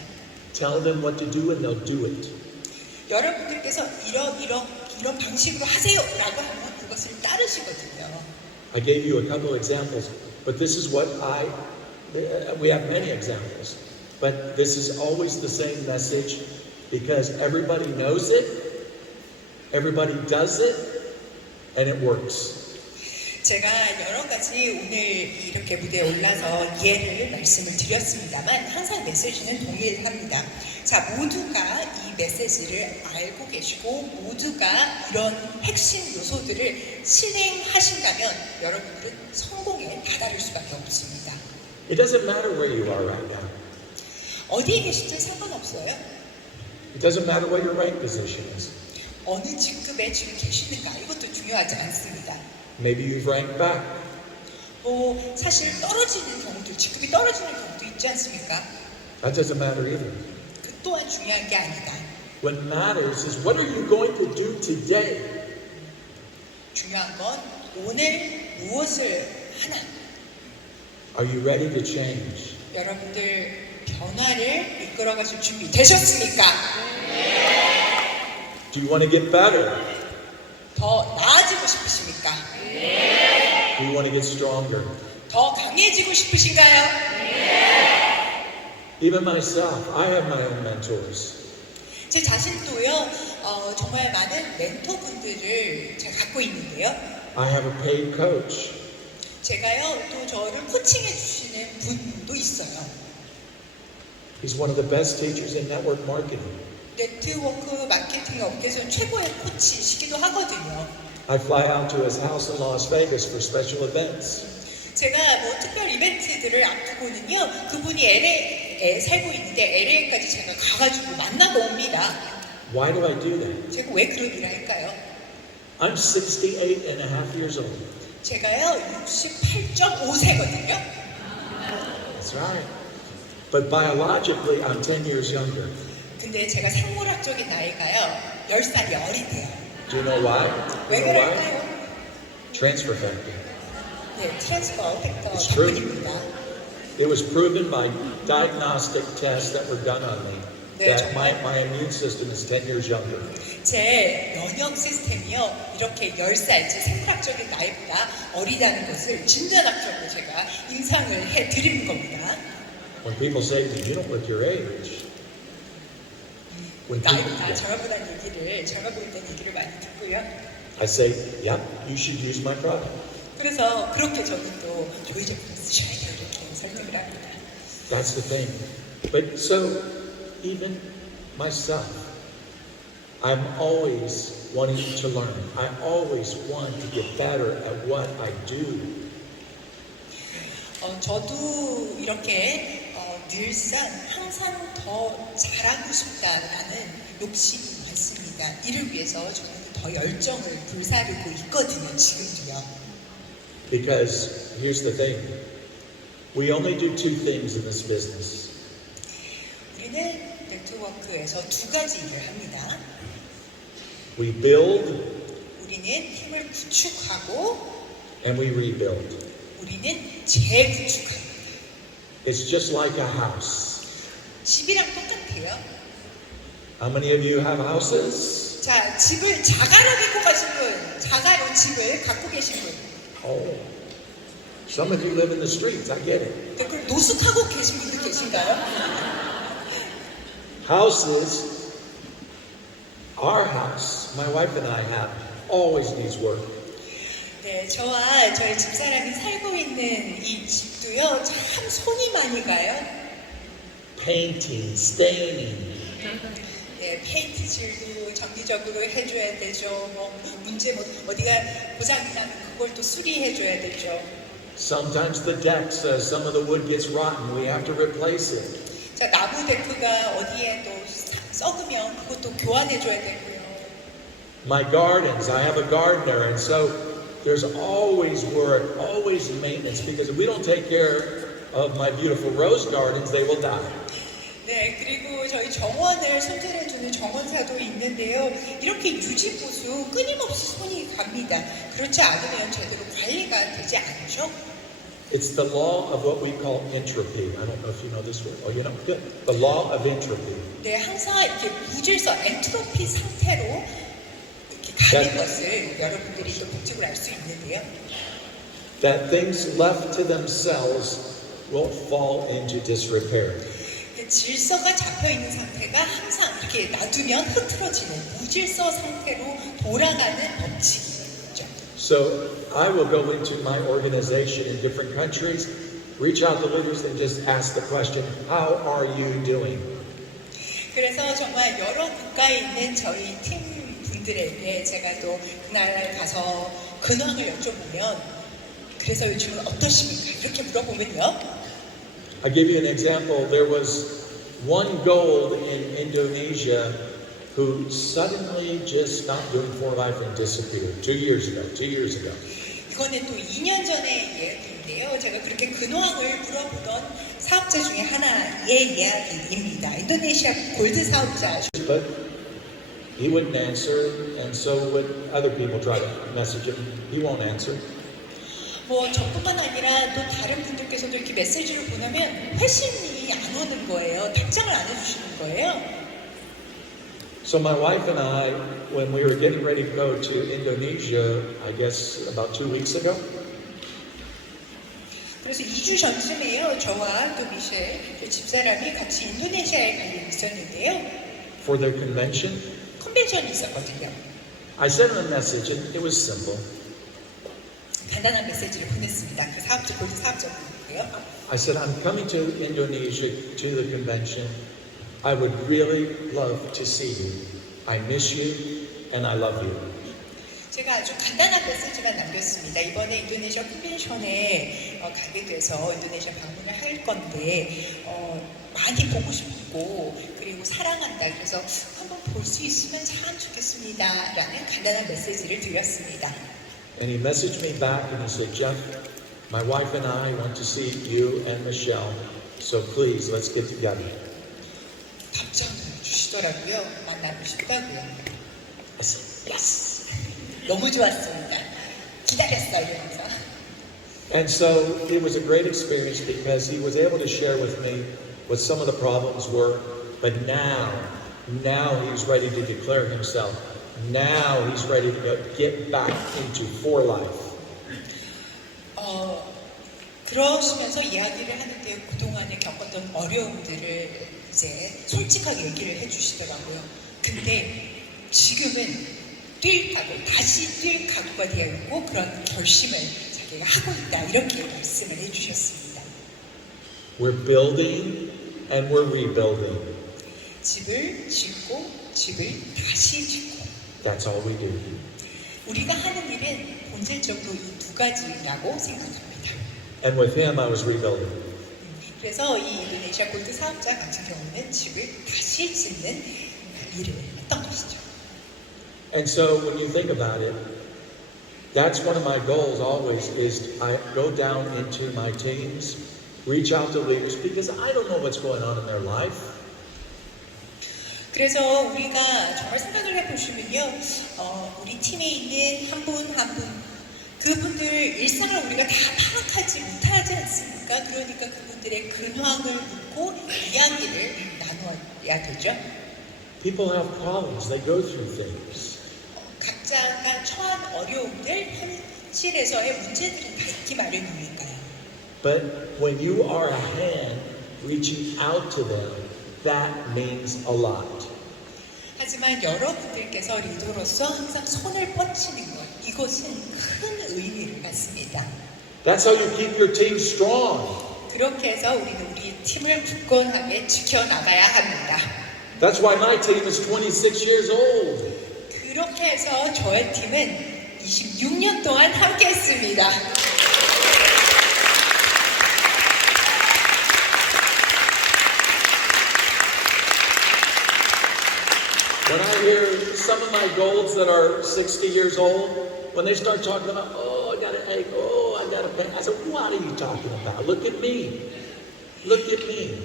Tell them what to do and they'll do it. 여러분들께서 이런 방식으로 하세요라고 하면 그것을 따르시거든요. I gave you a couple examples, but this is what we have many examples, but this is always the same message because everybody knows it, everybody does it, and it works. 제가 여러 가지 오늘 이렇게 무대에 올라서 예를 말씀을 드렸습니다만 항상 메시지는 동일합니다. 자, 모두가 이 메시지를 알고 계시고 모두가 이런 핵심 요소들을 실행하신다면 여러분들은 성공에 다다를 수밖에 없습니다. It doesn't matter where you are right now. 어디에 계실지 상관없어요. It doesn't matter what your rank position is. 어느 직급에 지금 계시는가 이것도 중요하지 않습니다. Maybe you've ranked back. 사실 떨어지는 경우도 직급이 떨어지는 경우도 있지 않습니까? That doesn't matter either. 그 또한 중요한 게 아니다. What matters is what are you going to do today? 중요한 건 오늘 무엇을 하나. Are you ready to change? 여러분들 변화를 이끌어가실 준비 되셨습니까? Do you want to get better? 더 나아지고 싶으십니까? Do you want to get stronger? 더 강해지고 싶으신가요? Even myself, I have my own mentors. 제 자신도요, 정말 많은 멘토분들을 제가 갖고 있는데요. I have a paid coach. 제가요, 또 저를 코칭해 주시는 분도 있어요. He's one of the best teachers in network marketing. 네트워크 마케팅 업계에서 최고의 코치시기도 하거든요. I fly out to his house in Las Vegas for special events. 제가 특별 이벤트들을 앞두고는요, 그분이 LA에 살고 있는데 LA까지 제가 가가지고 만나고 옵니다. Why do I do that? 제가 왜 그런 일을 할까요? I'm 68 and a half years old. 제가요 68.5세거든요. That's right. But biologically, I'm 10 years younger. 근데 제가 생물학적인 나이가요 10살이 어린데요. Do you know why? 왜 그럴까요? Transfer factor. 네, 트랜스퍼 팩터 It's true. 덕분입니다. It was proven by diagnostic tests that were done on me that my immune system is 10 years younger. 제 면역 시스템이요 이렇게 10살, 제 생물학적인 나이보다 어리다는 것을 진단학적으로 제가 임상을 해드리는 겁니다. When people say to me, you don't look your age. 나이보다 젊어보다는 얘기를, 젊어 보인다는 얘기를 많이 듣고요. I say, yep, you should use my product. 그래서 그렇게 저는 또 저희 제품을 쓰셔야 돼요 이렇게 설득을 합니다. That's the thing. But so, even myself, I'm always wanting to learn. I always want to get better at what I do. 저도 이렇게 늘상 항상 더 잘하고 싶다라는 욕심이 많습니다. 이를 위해서 저는 더 열정을 불사르고 있거든요, 지금도요. Because here's the thing. We only do two things in this business. 우리는 네트워크에서 두 가지 일을 합니다. We build 우리는 힘을 구축하고 and we rebuild. 우리는 재구축합니다. It's just like a house. 집이랑 똑같아요. How many of you have houses? 자, 집을 자가로 갖고 가신 분, 자가로 집을 갖고 계신 분. Oh, some of you live in the streets. I get it. 네, 그럼 노숙하고 계신 분도 계신가요? Houses, our house, my wife and I have, always needs work. 네, 저와 저희 집사람이 살고 있는 이 집도요, 참 손이 많이 가요. Painting, staining. 네, 페인트질도 정기적으로 해줘야 되죠. 어디가 고장이 나면 그걸 또 수리해줘야 되죠. Sometimes the decks, some of the wood gets rotten. We have to replace it. 자, 나무 데크가 어디에 또 썩으면 그것도 교환해줘야 되고요. My gardens, I have a gardener, and so there's always work, always maintenance, because if we don't take care of my beautiful rose gardens, they will die. 네, 그리고 저희 정원을 손질해주는 정원사도 있는데요. 이렇게 유지보수 끊임없이 손이 갑니다. 그렇지 않으면 제대로 관리가 되지 않죠. It's the law of what we call entropy. I don't know if you know this word. Oh, you know? Good. The law of entropy. 네, 항상 이렇게 무질서 엔트로피 상태로 이렇게 가는 것을 여러분들이 또 법칙으로 알 수 있는데요. That things left to themselves will fall into disrepair. 질서가 잡혀 있는 상태가 항상 이렇게 놔두면 흐트러지는 무질서 상태로 돌아가는 법칙이죠. So I will go into my organization in different countries, reach out to leaders and just ask the question, how are you doing? 그래서 정말 여러 국가에 있는 저희 팀 분들에게 제가 또 그날 가서 근황을 여쭤보면 그래서 요즘은 어떠십니까? 이렇게 물어보면요. I'll give you an example. There was one gold in Indonesia who suddenly just stopped doing Pora이프 and disappeared 2 years ago. 이거는 또 2년 전의 이야기인데요. 제가 그렇게 근황을 물어보던 사업자 중에 하나의 이야기입니다. 인도네시아 골드 사업자. But he wouldn't answer, and so would other people try to message him. He won't answer. 뭐 저뿐만 아니라 또 다른 분들께서도 이렇게 메시지를 보내면 회신이 안 오는 거예요. 답장을 안 해주시는 거예요. So my wife and I, when we were getting ready to go to Indonesia, I guess about 2 weeks ago, 그래서 2주 전쯤에요. 저와 또 미셸, 또 집사람이 같이 인도네시아에 가 있었는데요. for their convention, 컨벤션이 있었거든요. I sent him a message, and it was simple. 간단한 메시지를 보냈습니다. 그 사업자, 골드 사업자분인데요. I said, I'm coming to Indonesia to the convention. I would really love to see you. I miss you and I love you. 제가 아주 간단한 메시지만 남겼습니다. 이번에 인도네시아 컨벤션에 가게 돼서 인도네시아 방문을 할 건데 많이 보고 싶고 그리고 사랑한다. 그래서 한번 볼 수 있으면 참 좋겠습니다. 라는 간단한 메시지를 드렸습니다. And he messaged me back and he said, Jeff, my wife and I want to see you and Michelle. So please, let's get together. 답장을 주시더라고요. 만나고 싶다고요. I said, yes. 너무 좋았습니다. 기다렸어 이러면서. And so it was a great experience because he was able to share with me what some of the problems were. But now he's ready to declare himself. Now he's ready to get back into for life. 그러시면서 이야기를 하는데 그동안에 겪었던 어려움들을 이제 솔직하게 얘기를 해주시더라고요. 근데 지금은 다시 뛸 각오가 되어 있고 그런 결심을 자기가 하고 있다. 이렇게 말씀을 해주셨습니다. We're building and we're rebuilding. 집을 짓고 집을 다시 짓고. That's all we do. 우리가 하는 일은 본질적으로 이 두 가지라고 생각합니다. And with him, I was rebuilding. 그래서 이 인도네시아 골드 사업자 같은 경우는 집을 다시 짓는 일을 했던 것이죠. And so when you think about it, that's one of my goals always is I go down into my teams, reach out to leaders because I don't know what's going on in their life. 그래서 우리가 정말 생각을 해보시면요, 우리 팀에 있는 한 분 한 분, 그분들 일상을 우리가 다 파악하지 못하지 않습니까? 그러니까 그분들의 근황을 묻고 이야기를 나눠야 되죠. People have problems, they go through things. 각자가 처한 어려움들, 현실에서의 문제들은 다 있기 마련이니까요. But when you are a hand reaching out to them, that means a lot. 하지만 여러분들께서 리더로서 항상 손을 뻗치는 것, 이것은 큰 의미를 갖습니다. That's how you keep your team strong. 그렇게 해서 우리는 우리 팀을 굳건하게 지켜나가야 합니다. That's why my team is 26 years old. 그렇게 해서 저의 팀은 26년 동안 함께했습니다. When I hear some of my golds that are 60 years old, when they start talking about, oh, I got an ache, oh, I got a pain, I said, what are you talking about? Look at me. Look at me.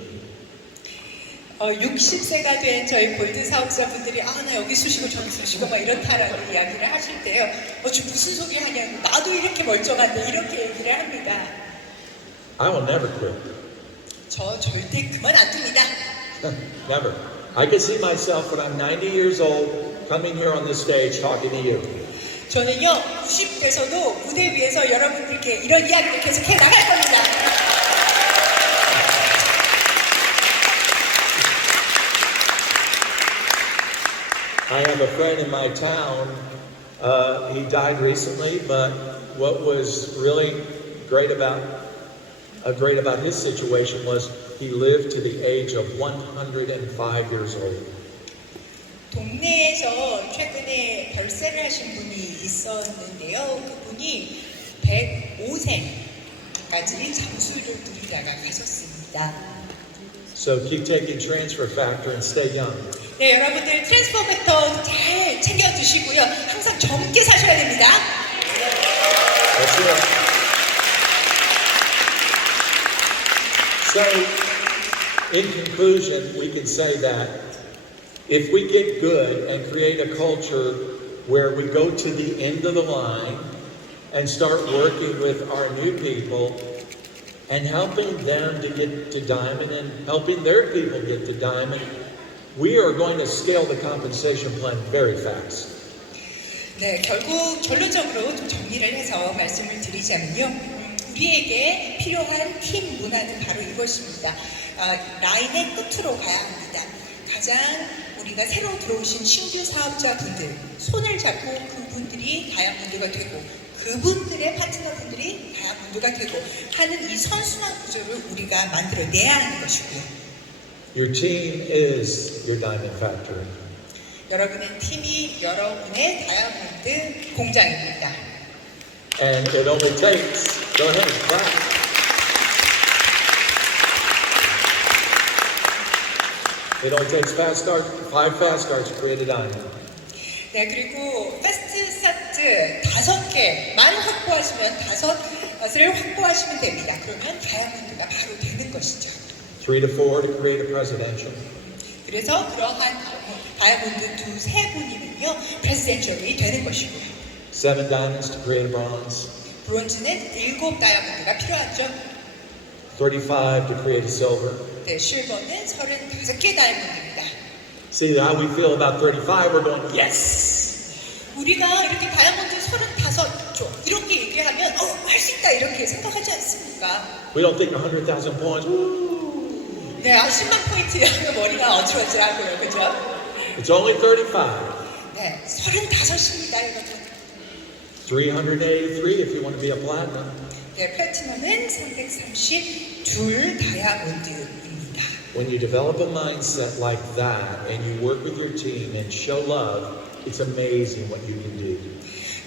60세가 된 저희 골드 사업자분들이 나 여기 쑤시고 저기 쑤시고 막 이렇다라는 이야기를 하실 때요. 지금 무슨 소리 하냐고 나도 이렇게 멀쩡한데 이렇게 얘기를 합니다. I will never quit. 저 절대 그만 안 둡니다. Never. I can see myself when I'm 90 years old coming here on the stage talking to you. 저는요 90대에서도 무대 위에서 여러분들께 이런 이야기를 계속해 나갈 겁니다. I have a friend in my town. He died recently, but what was really great about his situation was he lived to the age of 105 years old. 동네에서 최근에 별세를 하신 분이 있었는데요. 그분이 105세까지 장수를 누리다가 가셨습니다. So keep taking transfer factor and stay young. 네, 여러분들 트랜스퍼 팩터 잘 챙겨주시고요. 항상 젊게 사셔야 됩니다. That's it. So, in conclusion, we can say that if we get good and create a culture where we go to the end of the line and start working with our new people and helping them to get to diamond and helping their people get to diamond, we are going to scale the compensation plan very fast. 네, 결국 결론적으로 좀 정리를 해서 말씀을 드리자면요. 우리에게 필요한 팀 문화는 바로 이것입니다. 라인의 끝으로 가야 합니다. 가장 우리가 새로 들어오신 신규 사업자분들, 손을 잡고 그분들이 다이아몬드가 되고 그분들의 파트너분들이 다이아몬드가 되고 하는 이 선순환 구조를 우리가 만들어내야 하는 것이고요. Your team is your diamond factory. 여러분의 팀이 여러분의 다이아몬드 공장입니다. And it only takes, go ahead, clap. It only takes 5 fast starts to create a diamond. 네, 그리고 패스트 스타트 5개만 확보하시면 5을 확보하시면 됩니다. 그러면 다이아몬드가 바로 되는 것이죠. 3 to 4 to create a presidential. 그래서 그러한 다이아몬드 2-3분이면요 프레지덴셜이 되는 것이고요. 7 diamonds to create a bronze. 브론즈는 7 다이아몬드가 필요하죠. 35 to create a silver. 네, 실버는 35개 다이아몬드입니다. See how we feel about 35? We're going, yes! 우리가 이렇게 다이아몬드 35조 이렇게 얘기하면 할 수 있다 이렇게 생각하지 않습니까? We don't think 100,000 points. Woo! 네, 10만 포인트 하면 머리가 어지러지라고요, 그죠? It's only 35. 네, 35입니다, 여러분. 383 if you want to be a platinum. 네, 플래티넘은 332 다이아몬드입니다. When you develop a mindset like that and you work with your team and show love, it's amazing what you can do.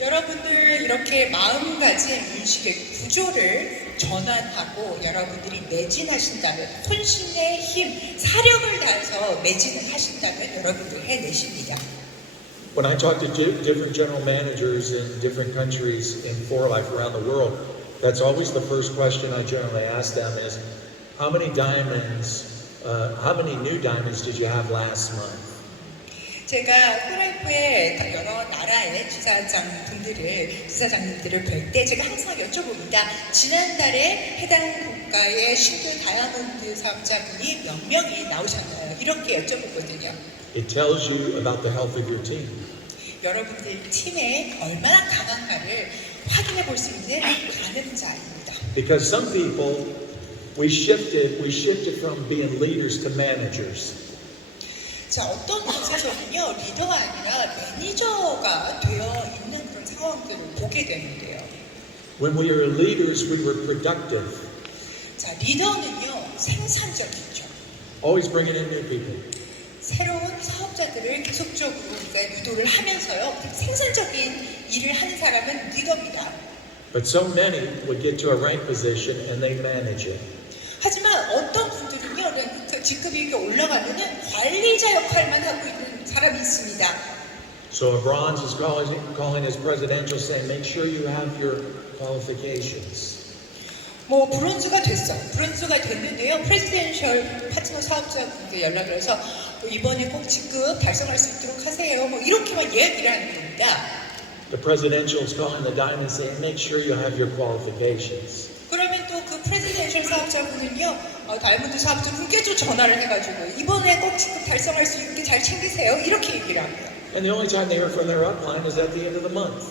여러분들 이렇게 마음가짐 인식의 구조를 전환하고 여러분들이 매진하신다면 혼신의 힘, 사력을 다해서 매진을 하신다면 여러분들 해내십니다. When I talk to different general managers in different countries in Poralyfe around the world, that's always the first question I generally ask them is, how many new diamonds did you have last month? 제가 포라이프의 여러 나라의 지사장님들을 뵐 때 제가 항상 여쭤봅니다. 지난달에 해당 국가의 신규 다이아몬드 사업자분이 몇 명이 나오셨나요? 이렇게 여쭤보거든요. It tells you about the health of your team. 여러분들 팀에 얼마나 강한가를 확인해 볼 수 있는 가늠자입니다. Because some people, we shifted from being leaders to managers. 자, 어떤 곳에서는요, 리더가 아니라 매니저가 되어 있는 그런 상황들을 보게 되는데요. When we were leaders, we were productive. 자, 리더는요, 생산적이죠. Always bringing in new people. 새로운 사업자들을 계속적으로 우리가 유도를 하면서요, 생산적인 일을 하는 사람은 리더입니다. But so many would get to a rank position and they manage it. 하지만 어떤 분들은요, 그 직급이 이렇게 올라가면은 관리자 역할만 하고 있는 사람이 있습니다. So a bronze is calling his presidential saying, make sure you have your qualifications. 뭐 브론즈가 됐어. 브론즈가 됐는데요. 프레지덴셜 파트너 사업자분께 연락을 해서 이번에 꼭 직급 달성할 수 있도록 하세요. 뭐 이렇게만 얘기를 하는 겁니다. The presidential is calling the diamond saying, make sure you have your qualifications. 그러면 또 그 프레지덴셜 사업자분은요, 다이아몬드 사업자분께 좀 전화를 해가지고 이번에 꼭 직급 달성할 수 있게 잘 챙기세요. 이렇게 얘기를 합니다. And the only time they hear from their upline is at the end of the month.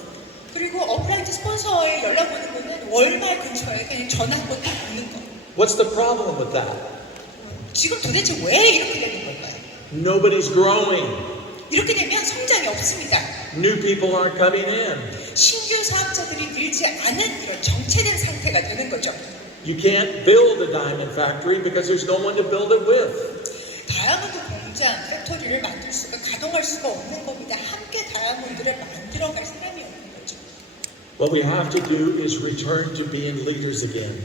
그리고 업라인 스폰서에 연락 오는 거는 월말 근처에 그냥 전화 한 번 딱 오는 거. What's the problem with that? 지금 도대체 왜 이렇게 되는 걸까요? Nobody's growing. 이렇게 되면 성장이 없습니다. New people aren't coming in. 신규 사업자들이 늘지 않은 이런 정체된 상태가 되는 거죠. You can't build a diamond factory because there's no one to build it with. 다이아몬드 공장, 팩토리를 만들 수가, 가동할 수가 없는 겁니다. 함께 다이아몬드를 만들어갈 사람이 없는 거죠. What we have to do is return to being leaders again.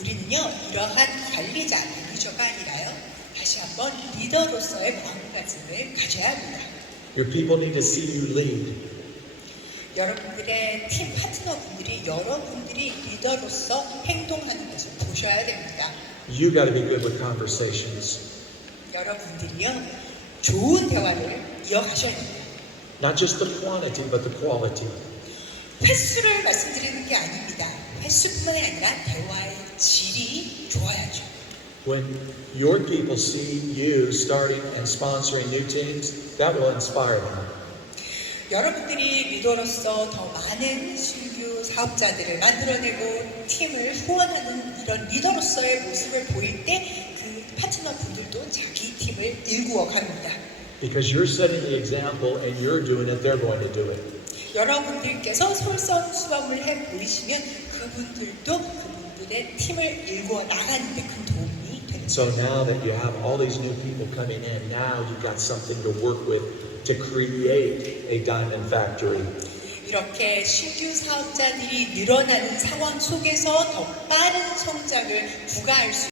우리는요, 이러한 관리자, 매니저가 아니라요, 다시 한번 리더로서의 마음가짐을 가져야 합니다. Your people need to see you lead. 여러분들의 팀 파트너분들이 여러분들이 리더로서 행동하는 것을 보셔야 됩니다. You got to be good with conversations. 여러분들이요, 좋은 대화를 이어가셔야 됩니다. Not just the quantity, but the quality. 횟수를 말씀드리는 게 아닙니다. 횟수뿐만이 아니라 대화의 질이 좋아야죠. When your people see you starting and sponsoring new teams, that will inspire them. 여러분들이 리더로서 더 많은 신규 사업자들을 만들어내고 팀을 후원하는 이런 리더로서의 모습을 보일 때 그 파트너 분들도 자기 팀을 일구어 갑니다. Because you're setting the example and you're doing it, they're going to do it. 여러분들께서 솔선수범을 해 보이시면 그분들도 그분들의 팀을 일구어 나가는 데 큰 도움이 됩니다. So now that you have all these new people coming in, now you've got something to work with to create a diamond factory. 이렇게 신규 사업자들이 늘어나는 상황 속에서 더 빠른 성장을 구가할 수